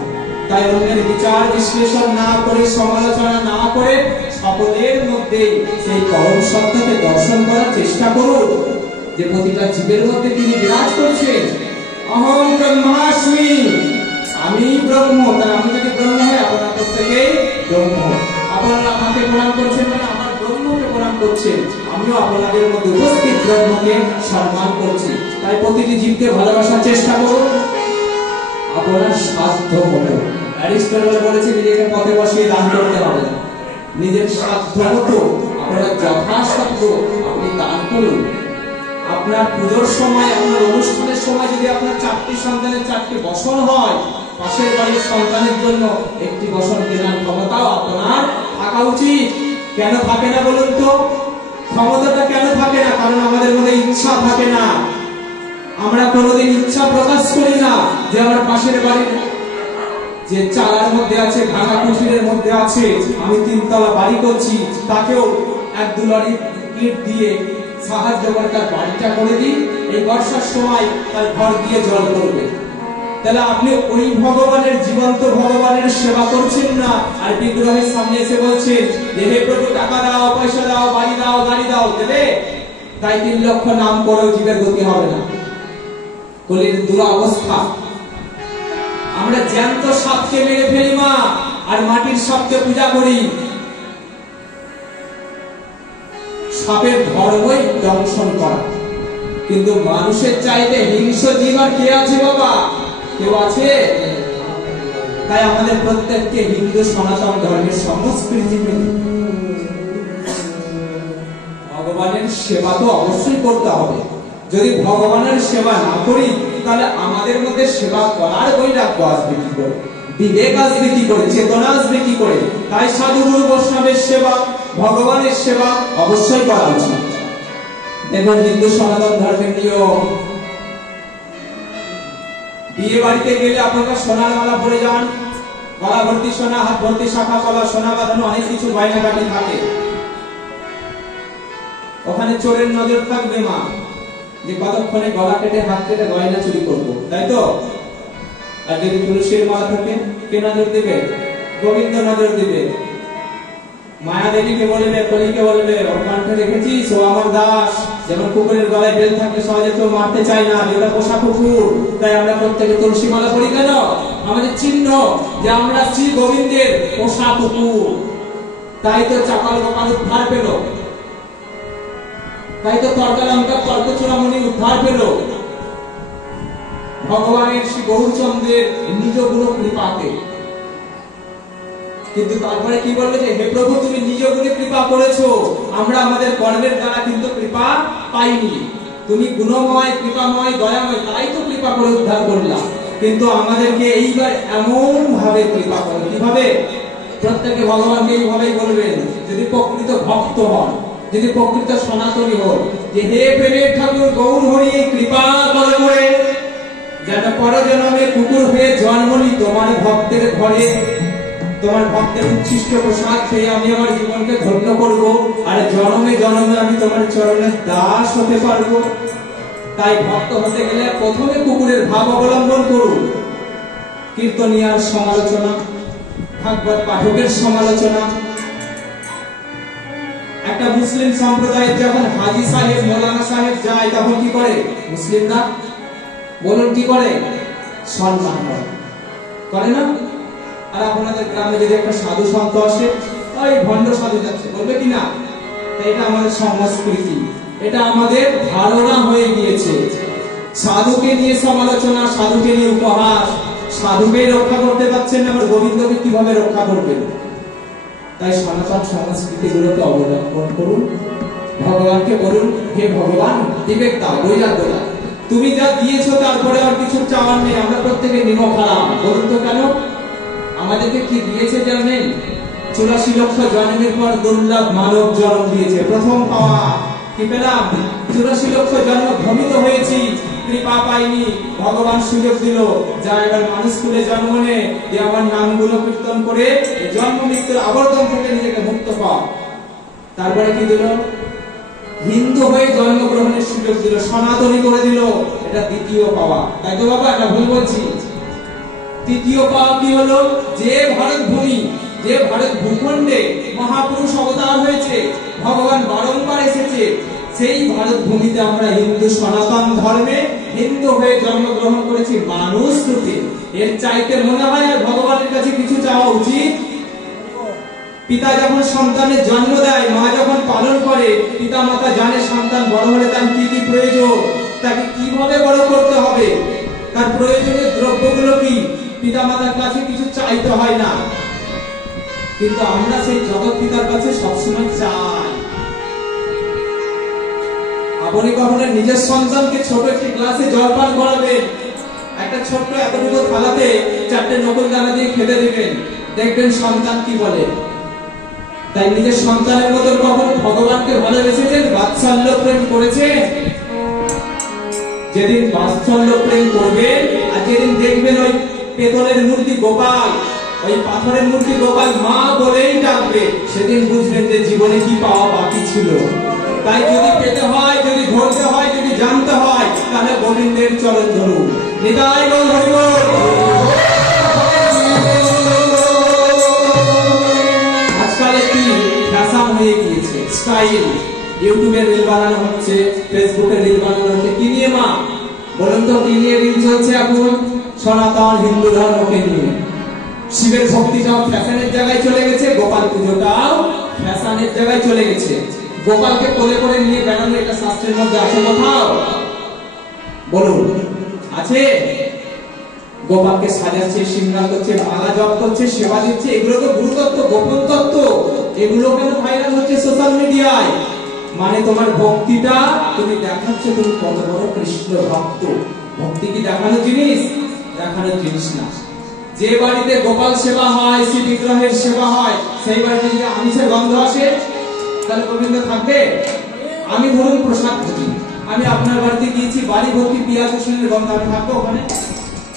তাই অন্যের বিচার বিশ্লেষণ না করে, সমালোচনা না করে, সকলের মধ্যে সেই পরম সত্যকে দর্শন করার চেষ্টা করুন, যে প্রতিটা জীবের মধ্যে তিনি বিরাজ করছেন। অহং ব্রহ্মাস্মি, আমি ব্রহ্ম। তাহলে আমি যদি ব্রহ্ম হয়, আপনারা প্রত্যেকেই ব্রহ্ম। আপনারা আমাকে প্রণাম করছেন মানে আমার ব্রহ্মকে প্রণাম করছেন। আমিও আপনাদের মধ্যে উপস্থিত ব্রহ্মকে সম্মান করছি। তাই প্রতিটি জীবকে ভালোবাসার চেষ্টা করুন আপনার সাধ্য মতো। অ্যারিস্টটল বলেছে নিজেকে পথে বসিয়ে দান করতে হবে না, নিজের সাধ্য মতো আপনার যথাসাধ্য আপনি দান করুন। আপনার পুজোর সময়, আপনার অনুষ্ঠানের সময় যদি আপনার 4টি সন্তানের 4টি বসন হয়, পাশের বাড়ির সন্তানের জন্য একটি বসন কেনার ক্ষমতাও আপনার থাকা উচিত। কেন থাকে না বলুন তো? ক্ষমতাটা কেন থাকে না? কারণ আমাদের মধ্যে ইচ্ছা থাকে না। আমরা কোনোদিন ইচ্ছা প্রকাশ করি না যে আমার পাশের বাড়ির যে চালার মধ্যে আছে, ভাঙা কুঠিরের মধ্যে আছে, আমি 3 তলা বাড়ি করছি, তাকেও 1-2 লরি ইট দিয়ে সাহায্য করে তার বাড়িটা করে দিই, এই বর্ষার সময় তার ঘর দিয়ে জল করবে। তাহলে আপনি ওই ভগবানের, জীবন্ত ভগবানের সেবা করছেন না, আর বিগ্রহের সামনে এসে বলছেন যে হে প্রভু টাকা দাও, পয়সা দাও, বাড়ি দাও, গাড়ি দাও, দেবে? তাই 3 লক্ষ নাম করেও জীবের গতি হবে না। কলির দুরবস্থা। আমরা জ্যান্ত সাপকে মেরে ফেলি মা, আর মাটির সাপকে পূজা করি। সাপের ধর্মই দংশন করা। কিন্তু মানুষের চাইতে হিংস্র জীব আর কে আছে বাবা? কেউ আছে? তাই আমাদের প্রত্যেককে হিন্দু সনাতন ধর্মের সংস্কৃতি মেনে ভগবানের সেবা তো অবশ্যই করতে হবে। যদি ভগবানের সেবা না করি তাহলে আমাদের মধ্যে সেবা করার বৈরাগ্য আসবে কি করে, বিবেক আসবে কি করে, চেতনা আসবে কি করে? তাই সাধু গুরু বৈষ্ণবের সেবা, ভগবানের সেবা অবশ্যই করা উচিত। দেখুন হিন্দু সনাতন ধর্মের নিয়ম, বিয়ে বাড়িতে গেলে আপনারা সোনার মালা পরে যান, গলা ভর্তি সোনা, হাত ভর্তি শাখা কলা, সোনা বাঁধানো, অনেক কিছু গয়নাগাটি থাকে। ওখানে চোরের নজর থাকবে মা, যে কতক্ষণে গলা কেটে হাত কেটে গয়না চুরি করবো, তাই তো? আর যদি তুলসীর মালা থাকে কে নজর দেবে? গোবিন্দ নজর দেবে। মায়া দেবীকে বলবে, কলিকে বলবে, ওর কণ্ঠে রেখেছিস ও আমার দাস। যেমন কুকুরের গলায় বেল থাকলে সহজে কেউ মারতে চায় না, যেটা পোষা কুকুর। তাই আমরা প্রত্যেকে তুলসী মালা করি কেন? আমাদের চিহ্ন যে আমরা শ্রী গোবিন্দের পোষা কুকুর। তাই তো চাকাল গোপাল উদ্ধার পেল, তাই তো তর্কালঙ্কা তর্কচূড়ামণি উদ্ধার পেল ভগবানের শ্রী গৌরচন্দ্রের নিজ গুণ কৃপাতে। কিন্তু তারপরে কি বলবে যে হে প্রভু তুমি নিজ গুণে কৃপা করেছো, আমরা আমাদের কর্মের দ্বারা কিন্তু কৃপা পাইনি। তুমি গুণময়, কৃপাময়, দয়াময়, তাই তো কৃপা করে উদ্ধার করলাম। কিন্তু আমাদেরকে এইবার এমন ভাবে কৃপা করো, কিভাবে? প্রত্যেকে ভগবানকে এইভাবেই বলবেন যদি প্রকৃত ভক্ত হন, যদি প্রকৃত সনাতনী হন, যে হে প্রেমের ঠাকুর গৌর হরি কৃপা করবে যেন পরজন্মে কুকুর হয়ে জন্ম নি তোমার ভক্তের ঘরে, তোমার ভক্তের উচ্ছিষ্ট প্রসাদ খেয়ে আমি আমার জীবনকে ধন্য করব, আর জন্মে জন্মে আমি তোমার চরণের দাস হতে পারবো। তাই ভক্ত হতে গেলে প্রথমে কুকুরের ভাব অবলম্বন করুন। কীর্তনিয়ার সমালোচনা, ভাগবত পাঠকের সমালোচনা। একটা মুসলিম সম্প্রদায়ের যখন হাজী সাহেব, মৌলানা সাহেব যায় তখন কি করে মুসলিমরা? বলুন কি করে? সম্মান করে না? আর আপনাদের গ্রামে যদি একটা সাধু সন্ত আসে, ওই ভণ্ড সাধু যাচ্ছে, বলবে কি না? এটা আমাদের সংস্কৃতি, এটা আমাদের ধারণা হয়ে গিয়েছে। সাধুকে নিয়ে সমালোচনা, সাধুকে নিয়ে উপহাস, সাধুকে রক্ষা করতে পারছেন না, আবার গোবিন্দকে কিভাবে রক্ষা করবেন? তাই সনাতন সংস্কৃতি গুলোকে অবলম্বন করুন। ভগবানকে বলুন হে ভগবান বিবেক দাও, বৈরাগ্য দাও, তুমি যা দিয়েছো তারপরে আর কিছু চাওয়ার নেই। আমরা প্রত্যেকে নিমক হারাম, বলুন তো কেন? আমাদেরকে কি দিয়েছে জানেন? 84 লক্ষ জন্মের পর দুর্লভ মানব জন্ম দিয়েছে। প্রথম পাওয়া কি পেলাম? 84 লক্ষ জন্ম ভ্রমিত হয়েছি, কৃপা পাইনি। ভগবান সুযোগ দিল, যা এবার মানুষ কুলে জন্ম নে, যে আমার নামগুলো কীর্তন করে জন্ম মৃত্যুর আবর্তন থেকে নিজেকে মুক্ত কর। তারপরে কি দিল? হিন্দু হয়ে জন্মগ্রহণের সুযোগ দিল, সনাতনী করে দিল। এটা দ্বিতীয় পাওয়া, তাই তো বাবা? এটা ভুল বলছি? তৃতীয় পাওয়া কি হলো? যে ভারত ভূমি, যে ভারত ভূখণ্ডে মহাপুরুষ অবতার হয়েছে, ভগবান বারংবার এসেছে, সেই ভারত ভূমিতে আমরা হিন্দু সনাতন ধর্মে হিন্দু হয়ে জন্মগ্রহণ করেছি মানুষ রূপে। এর চাইতে মনে হয় আর ভগবানের কাছে কিছু চাওয়া উচিত? পিতা যখন সন্তানের জন্ম দেয়, মা যখন পালন করে, পিতা মাতা জানে সন্তান বড় হলে তার কি কি প্রয়োজন, তাকে কিভাবে বড় করতে হবে, তার প্রয়োজনীয় দ্রব্যগুলো কি, পিতা মাতার কাছে কিছু চাইতে হয় না। কিন্তু আমরা সেই জগৎ পিতার কাছে সবসময় চাই। আপনি কখনো নিজের সন্তানকে ছোট একটি গ্লাসে জল পান করাবেন, একটা ছোট্ট এতটুকু থালাতে 4টে নকুল দানা দিয়ে খেতে দিবেন, দেখবেন সন্তান কি বলে। তাই নিজের সন্তানের মতো কখন ভগবানকে ভালোবেসেছেন, বাৎসল্য প্রেম করেছেন? যেদিন বাৎসল্য প্রেম করবেন আর যেদিন দেখবেন ওই পেতলের মূর্তি গোপাল, ওই পাথরের মূর্তি গোপাল মা বলেই ডাকবে, সেদিন বুঝবেন যে জীবনে কি পাওয়া বাকি ছিল। তাই যদি পেতে হয়, যদি ধরতে হয়, যদি জানতে হয়, তাহলে গোবিন্দের চরণ ধরুন। নিতাই গৌর হরি বল। আজকাল একটি ফ্যাশন হয়ে গিয়েছে, স্টাইল। ইউটিউবে রিল বানানো হচ্ছে, ফেসবুকে রিল বানানো হচ্ছে, কি নিয়ে মা বলুন তো? কি নিয়ে রিল চলছে এখন? সনাতন হিন্দু ধর্মকে নিয়ে। শিবের ভক্তিটাও ফ্যাশনের জায়গায় চলে গেছে, গোপাল পুজোটাও ফ্যাশনের জায়গায় চলে গেছে। গোপালকে কোলে করে নিয়ে বেড়ানো এটা শাস্ত্রের মধ্যে আছে কোথাও? বলুন, আছে? গোপালকে সাজাচ্ছে, শৃঙ্গার করছে, মালা জপ করছে, সেবা দিচ্ছে, এগুলো তো গুরুতত্ত্ব, গোপন তত্ত্ব। এগুলো কেন ভাইরাল হচ্ছে সোশ্যাল মিডিয়ায়? মানে তোমার ভক্তিটা তুমি দেখাচ্ছ তুমি কত বড় কৃষ্ণ ভক্ত। ভক্তি কি দেখানোর জিনিস? দেখানোর জিনিস না। যে বাড়িতে গোপাল সেবা হয়, শ্রী বিগ্রহের সেবা হয়, সেই বাড়িতে যদি আমিষের গন্ধ আসে তাহলে গোবিন্দ থাকবে? আমি ধরুন প্রসাদ ভোগী, আমি আপনার বাড়িতে গিয়েছি, বাড়ি ভর্তি পেঁয়াজ রসুনের গন্ধ, আমি থাকবো ওখানে?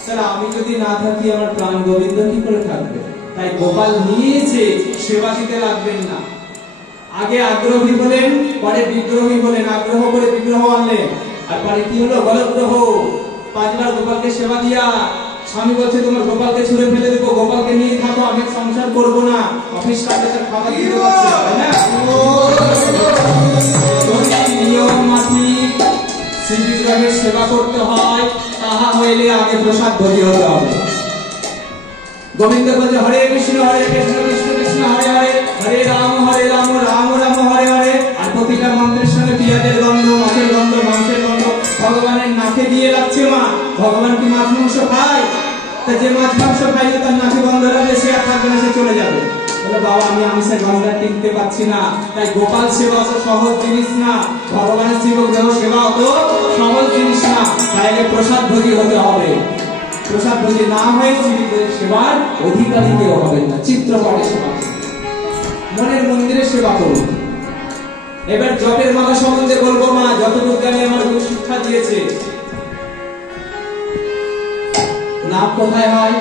তাহলে আমি যদি না থাকি আমার প্রাণ গোবিন্দ কি করে থাকবে? তাই গোপাল নিয়েছে, সেবা দিতে লাগবেন না। আগে আগ্রহী হলেন, পরে বিগ্রহী হলেন, আগ্রহ করে বিগ্রহ আনলেন, আর পরে কি হলো? গলগ্রহ। 5 বার গোপালকে সেবা দিয়া স্বামী বলছে তোমার গোপালকে ছুঁড়ে ফেলে দেবো, গোপালকে নিয়ে থাকো, আমি সংসার করবো না, অফিস কাজের খাবার দিতে পারছে, তাই না? নিয়ম মাফিক শ্রী বিগ্রহের সেবা করতে হয়, তাহা হইলে আগে প্রসাদ ভোগী হতে হবে। গোবিন্দ বলছে হরে কৃষ্ণ কৃষ্ণ কৃষ্ণ হরে হরে, হরে রাম রাম রাম হরে হরে। আর প্রতিটা মন্ত্রের সঙ্গে পেঁয়াজের গন্ধ, মাছের গন্ধ, মাংসের গন্ধ ভগবানের নাকে দিয়ে লাগছে। মা ভগবান কি মাছ মাংস খায়? তা যে মাছ মাংস খাইলে তার নাকে গন্ধ লাগে, সে আর থাকবে না, সে চলে যাবে। বলে বাবা আমি আমিষের গন্ধ টিকতে পারছি না। তাই গোপাল সেবা তো সহজ জিনিস না, ভগবানের শিবগ্রহ সেবা তো সহজ জিনিস না। তাই প্রসাদ ভোগী হতে হবে। প্রসাদ ভোগী না হয়ে শিবগ্রহের সেবার অধিকারী কেউ হবেন না। চিত্রপটে সেবা করুন, মনের মন্দিরে সেবা করুন। এবার জপের মালা সম্বন্ধে বলবো। মা যতটুকু জানি আমার গুরু শিক্ষা দিয়েছে। নাম কোথায় হয়?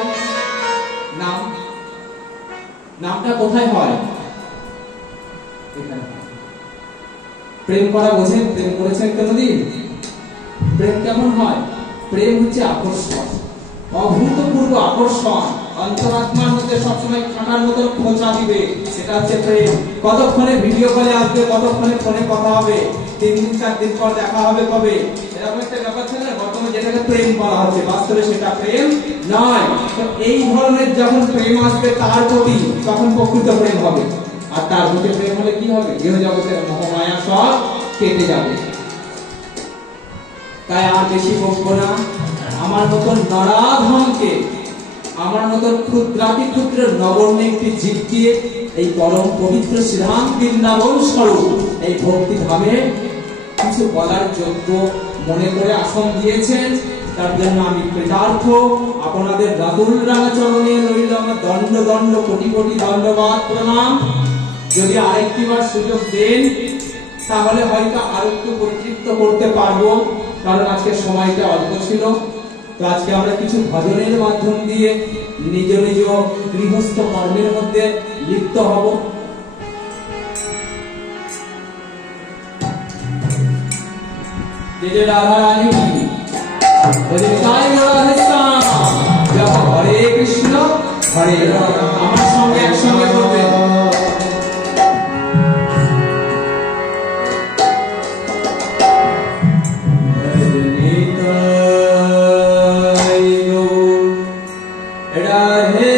নামটা কোথায় হয়? এখানে। প্রেম করা বোঝেন? প্রেম করেছেন কোনদিন? প্রেম কেমন হয়? প্রেম হচ্ছে আকর্ষণ, অভূতপূর্ব আকর্ষণ, অন্তরাত্মার মধ্যে সবসময় কাঁটার মতো খোঁচা দিবে, সেটা হচ্ছে প্রেম। কতক্ষণে ভিডিও কলে আসবে, কতক্ষণে ফোনে কথা হবে, 3 দিন 4 দিন পর দেখা হবে কবে, এরকম একটা ব্যাপার ছিল না। বর্তমানে যেটাকে প্রেম বলা হচ্ছে, বাস্তবে সেটা প্রেম নয়। তো এই ধরনের যখন প্রেম আসবে তার প্রতি, তখন প্রকৃত প্রেম হবে। আর তার প্রতি প্রেম হলে কি হবে? গৃহ জগতের মোহমায়া সব কেটে যাবে। তাই আর বেশি বকবো না। আমার মতন নরাধমকে, আমার মতন ক্ষুদ্রাতি ক্ষুদ্র নগণ্য একটি জীবকে এই পরম পবিত্র শ্রীরাম বৃন্দাবন স্বরূপ এই ভক্তি ধামে কিছু বলার যোগ্য মনে করে আসন দিয়েছেন, তার জন্য আমি কৃতার্থ। আপনাদের রাতুল রাঙা চরণে রইল আমার দণ্ড দণ্ড কোটি কোটি ধন্যবাদ প্রণাম। যদি আরেকটিবার সুযোগ দেন তাহলে হয়তো আর একটু পরিতৃপ্ত করতে পারবো, কারণ আজকে সময়টা অল্প ছিল। তো আজকে আমরা কিছু ভজনের মাধ্যম দিয়ে নিজ নিজ গৃহস্থ কর্মের মধ্যে লিপ্ত হব। যে রাধা রানী হরে কৃষ্ণ হরে রাম, আমার সঙ্গে একসঙ্গে করবেন। Hare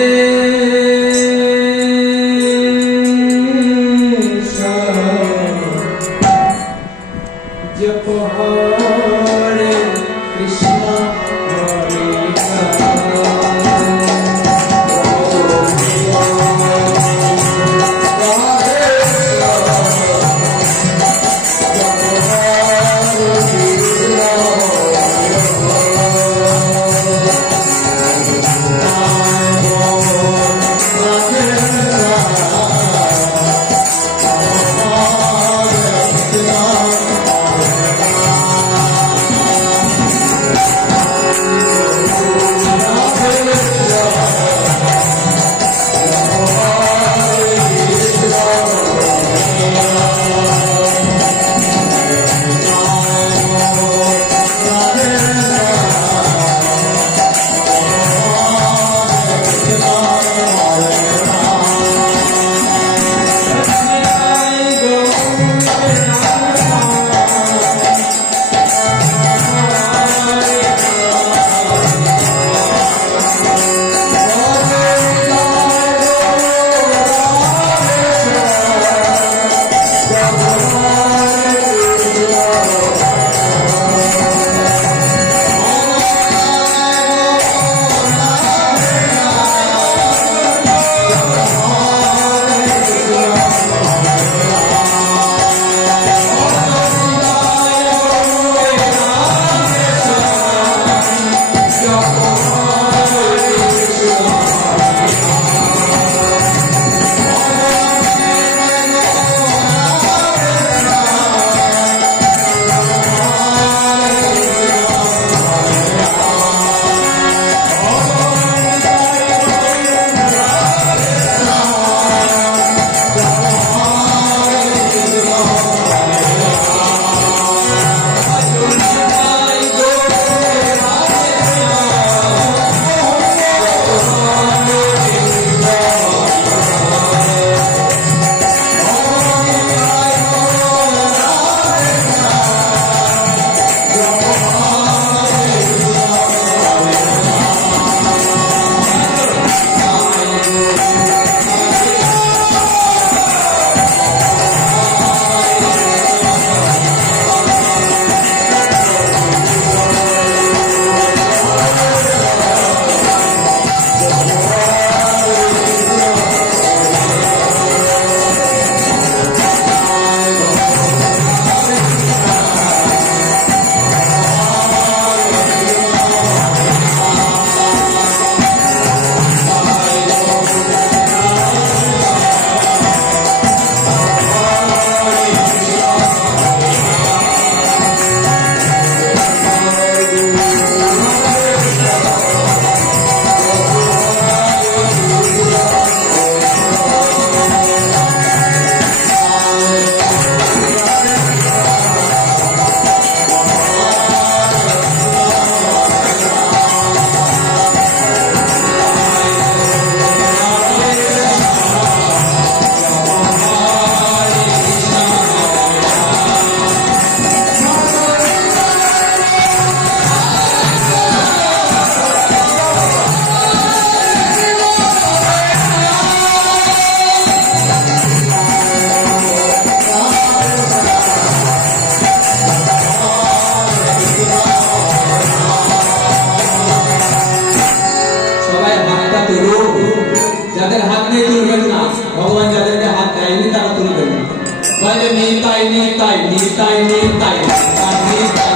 নিতাই নিতাই নিতাই নিতাই নিতাই নিতাই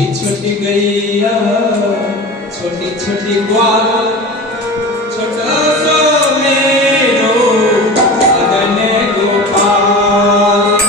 छोटी छोटी गैया छोटी छोटी ग्वाल छोटा सा मेरो अगन गोपाल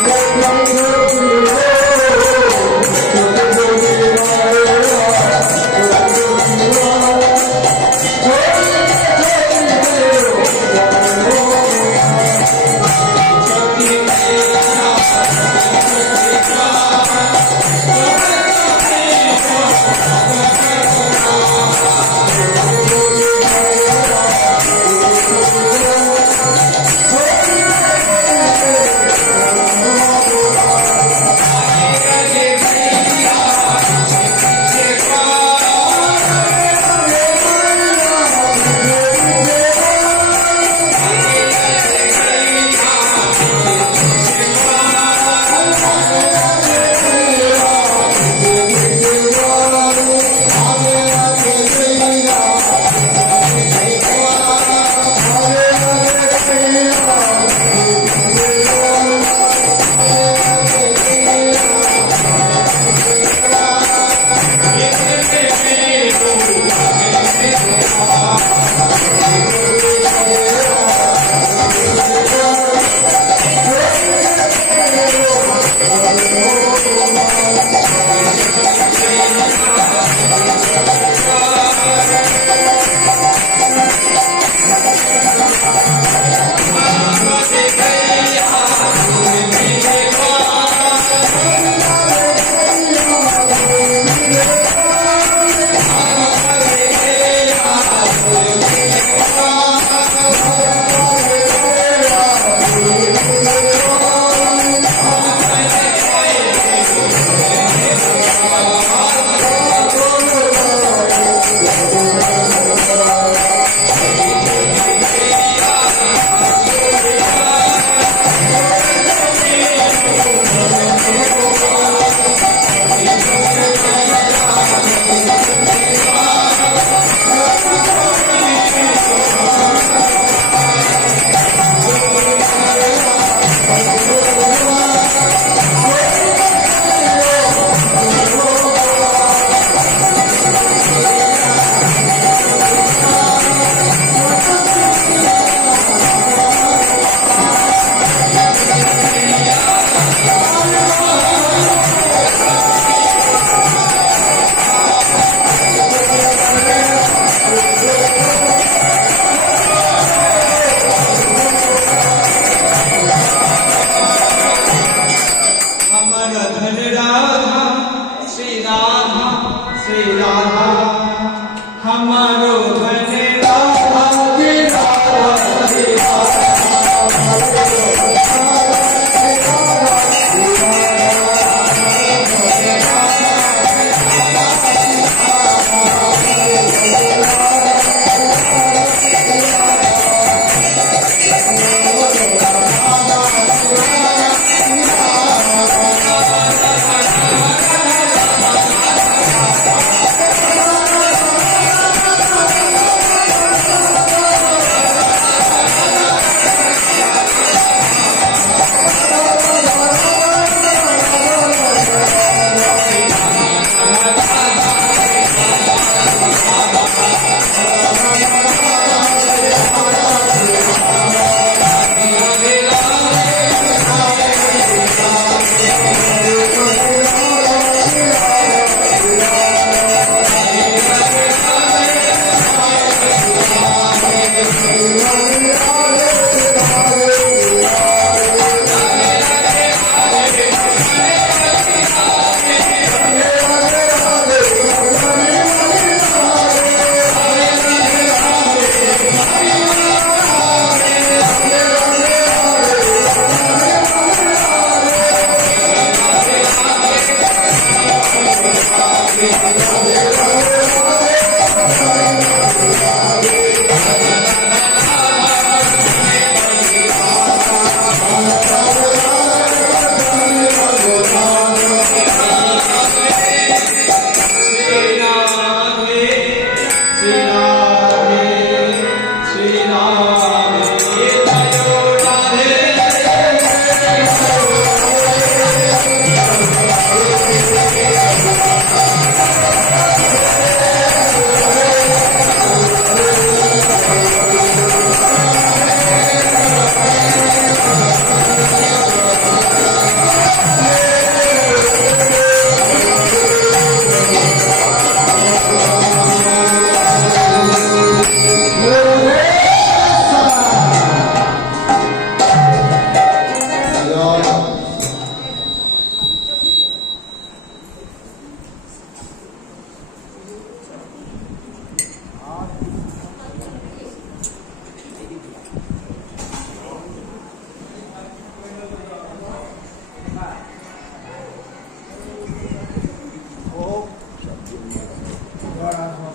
ধরা হয়।